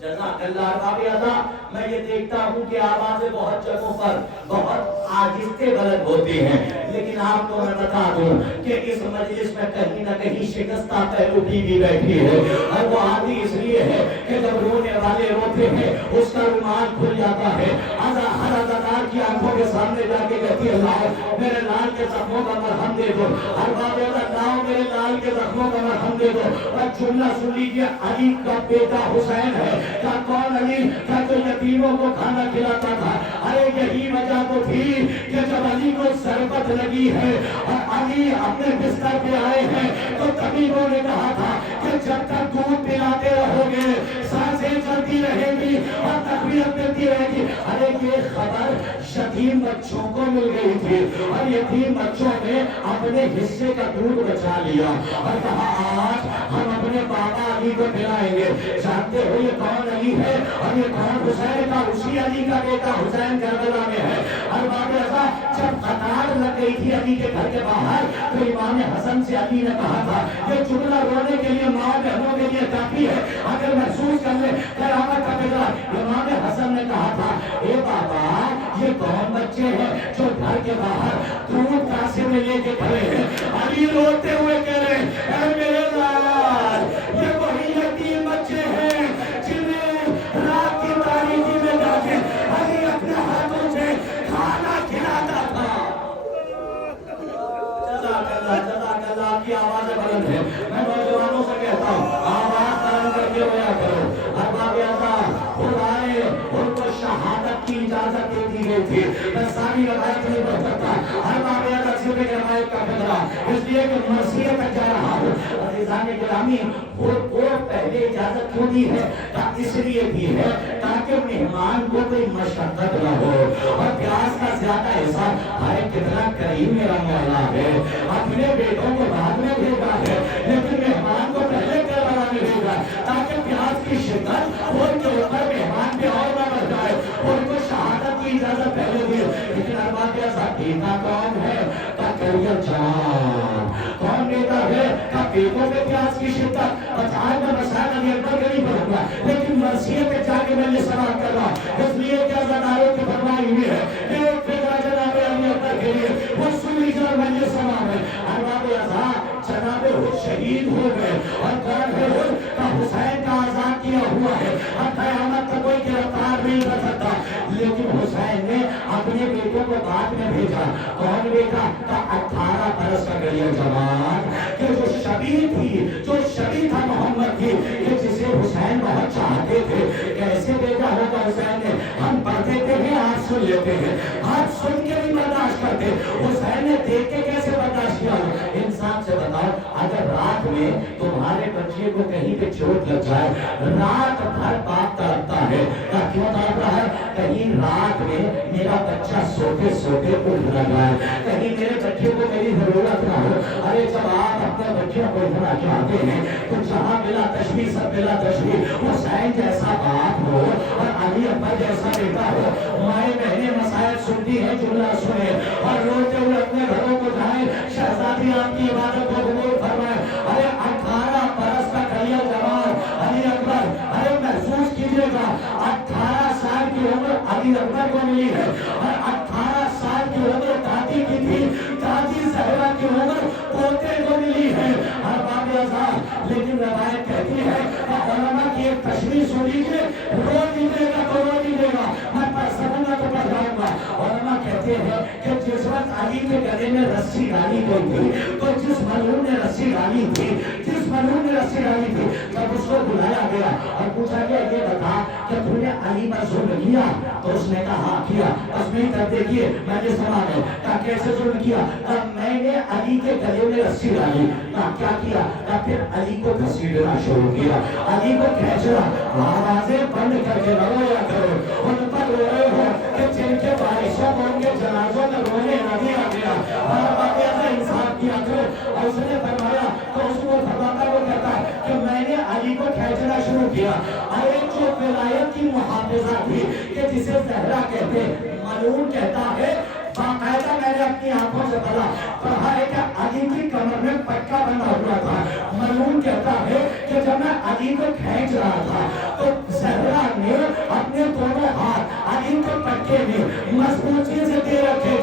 جزاک اللہ ارباب اعلیٰ، میں یہ دیکھتا ہوں کہ آوازیں بہت جگہوں پر بہت آہستہ بلند ہوتی ہیں، لیکن آپ کو میں بتا دوں کہ اس مجلس میں کہیں نہ کہیں شکستہ پہلو بھی بیٹھی ہے، اور وہ آدھی اس لیے ہے کہ جب رونے والے روتے ہیں اس کا رومال کھل جاتا ہے، ہر اداکار کی آنکھوں کے سامنے جا کے کہتی ہے لاؤ میرے لال کے زخموں کا مرہم دے دو، ہر باب لاؤ میرے لال کے زخموں کا مرہم دے دو۔ اور جملہ سن لیجیے، علی کا بیٹا حسین ہے، کیا کون علی؟ کیا جو یتیموں کو کھانا کھلاتا تھا؟ ارے یہی وجہ تو تھی کہ جب علی کو ضربت لگی ہے اور علی اپنے بستر پہ آئے ہیں تو طبیبوں نے کہا تھا کہ جب تک دودھ پلاتے رہو گے سانسیں چلتی رہیں گی اور تقویت ملتی رہے گی۔ ارے یہ خبر یتیم بچوں کو مل گئی تھی اور یتیم بچوں نے اپنے حصے کا دودھ بچا لیا اور کہا آج ہم اپنے بابا علی کو پلائیں گے۔ جانتے ہو یہ کون علی ہے اور یہ کون حسین کا؟ اسی علی کا بیٹا حسین کربلا میں ہے۔ اور باب ایسا جب قطار لگ گئی تھی علی کے گھر کے باہر تو امام حسن سے علی نے کہا تھا یہ جملہ رونے کے لیے ماں بہنوں کے لیے کافی ہے، اگر محسوس کر لے قیامت کا فکرہ۔ امام حسن نے کہا تھا اے بابا یہ کون بچے ہیں جو گھر کے باہر دودھ کاسے میں لے کے کھڑے ہیں؟ علی روتے ہوئے کہہ رہے ہیں اے میرے لال یہ وہی یتیم بچے ہیں جنہیں رات کی تاریکی میں جا کے علی اپنے ہاتھوں سے کھانا کھلاتا تھا۔ جزاک اللہ آپ کی آوازیں بلند ہیں، میں نوجوانوں سے کہتا ہوں آواز بلند کر کے رویا کرو۔ ارباب اعلیٰ خدائے ان کو شہادت کی اجازت دے دی گئی تھی، میں ساری روایت نہیں پڑھ سکتا، ارباب اعلیٰ صرف ایک روایت کا فکرہ اس لیے کہ مرثیے تک جا رہا ہوں۔ عزیزان گرامی وہ پہلے اجازت کیوں دی ہے؟ اس لیے دی ہے تاکہ مہمان کو کوئی مشقت نہ ہو اور پیاس کا زیادہ حصہ ہائے کتنا کریم میرا مولا ہے، اپنے بیٹوں کو بعد میں بھیجا ہے لیکن مہمان کو پہلے کربلا میں بھیجا تاکہ پیاس کی شدت ان کے اوپر مہمان پہ اور نہ بڑھ جائے، ان کو شہادت کی اجازت پہلے دی۔ لیکن ارباب ایسا بیٹا کون ہے؟ کریل جان کون بیٹا ہے؟ کا بیٹوں پہ پیاس کی شدت بچائے میں مسائل علی اکبر کے نہیں پڑھوں گا لیکن مرثیے پہ جا کے میں یہ سوال کر رہا اس لیے کہ ازاداروں کی فرمائی ہوئی ہے کہ ایک فکرہ جناب علی اکبر کے لیے وہ سن لیجیے اور میں یہ سوال ہے ارباب اعلیٰ جناب شہید ہو گئے اور کون ہے وہ؟ کا حسین کا آزاد کیا ہوا ہے اور قیامت تک کوئی گرفتار نہیں کر سکتا، لیکن حسین نے اپنے بیٹوں کو بعد میں بھیجا۔ کون بیٹا؟ کا 18 برس کا گڑیا جوان کہ جو شبیہ تھی، جو شبیہ تھا محمد کی کہ جسے حسین بہت چاہتے تھے۔ کیسے بیٹا ہوگا حسین نے؟ ہم پڑھتے تھے آج سن لیتے ہیں، آج سن کے بھی برداشت کرتے، حسین نے دیکھ کے کیسے برداشت کیا؟ انسان سے بتاؤ اگر رات میں تمہارے بچے کو کہیں پہ چوٹ لگ جائے رات بھر باپ تڑپتا ہے، کیوں تڑپتا ہے؟ کہیں رات میں میرا بچہ سوتے سوتے اٹھ نہ جائے، کہیں میرے بچے کو میری ضرورت نہ ہو۔ ارے جب آپ اپنے بچوں کو اتنا چاہتے ہیں تو جہاں بلا تشبیہ سب بلا تشبیہ حسین جیسا باپ ہو اور علی اکبر جیسا بیٹا ہو، مائیں بہنیں مسائل سنتی ہیں جملہ سنے اور روتے ہوئے اپنے گھروں کو جائیں، شہزادی آپ کی عبادت کو قبول فرمائے۔ ارے 18 برس کا کڑیا جوان علی اکبر، ارے محسوس کیجئے گا 18 سال کی عمر علی اکبر کو ملی ہے اور 18 سال کی عمر دادی کی تھی، دادی زہرا کی عمر پوتے کو ملی ہے۔ ارباب اعلیٰ لیکن روایت کہتی ہے کہ علماء کی ایک تشریح سن لیجیے، رو دیجیے گا تو رو دیجیے گا، میں پڑھ سکوں گا تو پڑھ جاؤں گا۔ علماء کہتے ہیں کہ جس وقت علی کے گلے میں رسی ڈالی گئی تھی تو جس ملعون نے رسی ڈالی تھی، جس ملعون نے رسی ڈالی تھی، جب اس کو بلایا گیا اور پوچھا گیا یہ بتا کہ تم نے علی پر ظلم کیا؟ تو اس نے کہا ہاں کیا۔ اس میں کہتے دیکھیے میں نے سوال ہے کہ کیسے ظلم کیا؟ میں نے علی کے گلے میں رسی ڈالی، کیا کیا؟ پھر علی کو گھسیٹنا شروع کیا، علی کو کھینچنا۔ آوازیں بند کر کے رویا کرو، ان پر رو رہے ہو کہ جن کے بارشوں کو ان کے جنازوں میں رونے نہیں آ گیا، اور واقعہ سے انصاف کیا کرو۔ اور اس نے فرمایا تو اس کو فرماتا وہ کہتا ہے کہ میں نے علی کو کھینچنا شروع کیا۔ ارے جو ولایت کی محافظہ تھی کہ جسے زہرا کہتے، ملعون کہتا ہے باقاعدہ میں نے اپنی آنکھوں سے پڑھا ہے کہ علی کی کمر میں پٹکا بنا ہوا تھا۔ ملعون کہتا ہے کہ جب میں علی کو کھینچ رہا تھا تو زہرا نے اپنے دونوں ہاتھ علی کے پٹکے میں مضبوطی سے دے رکھے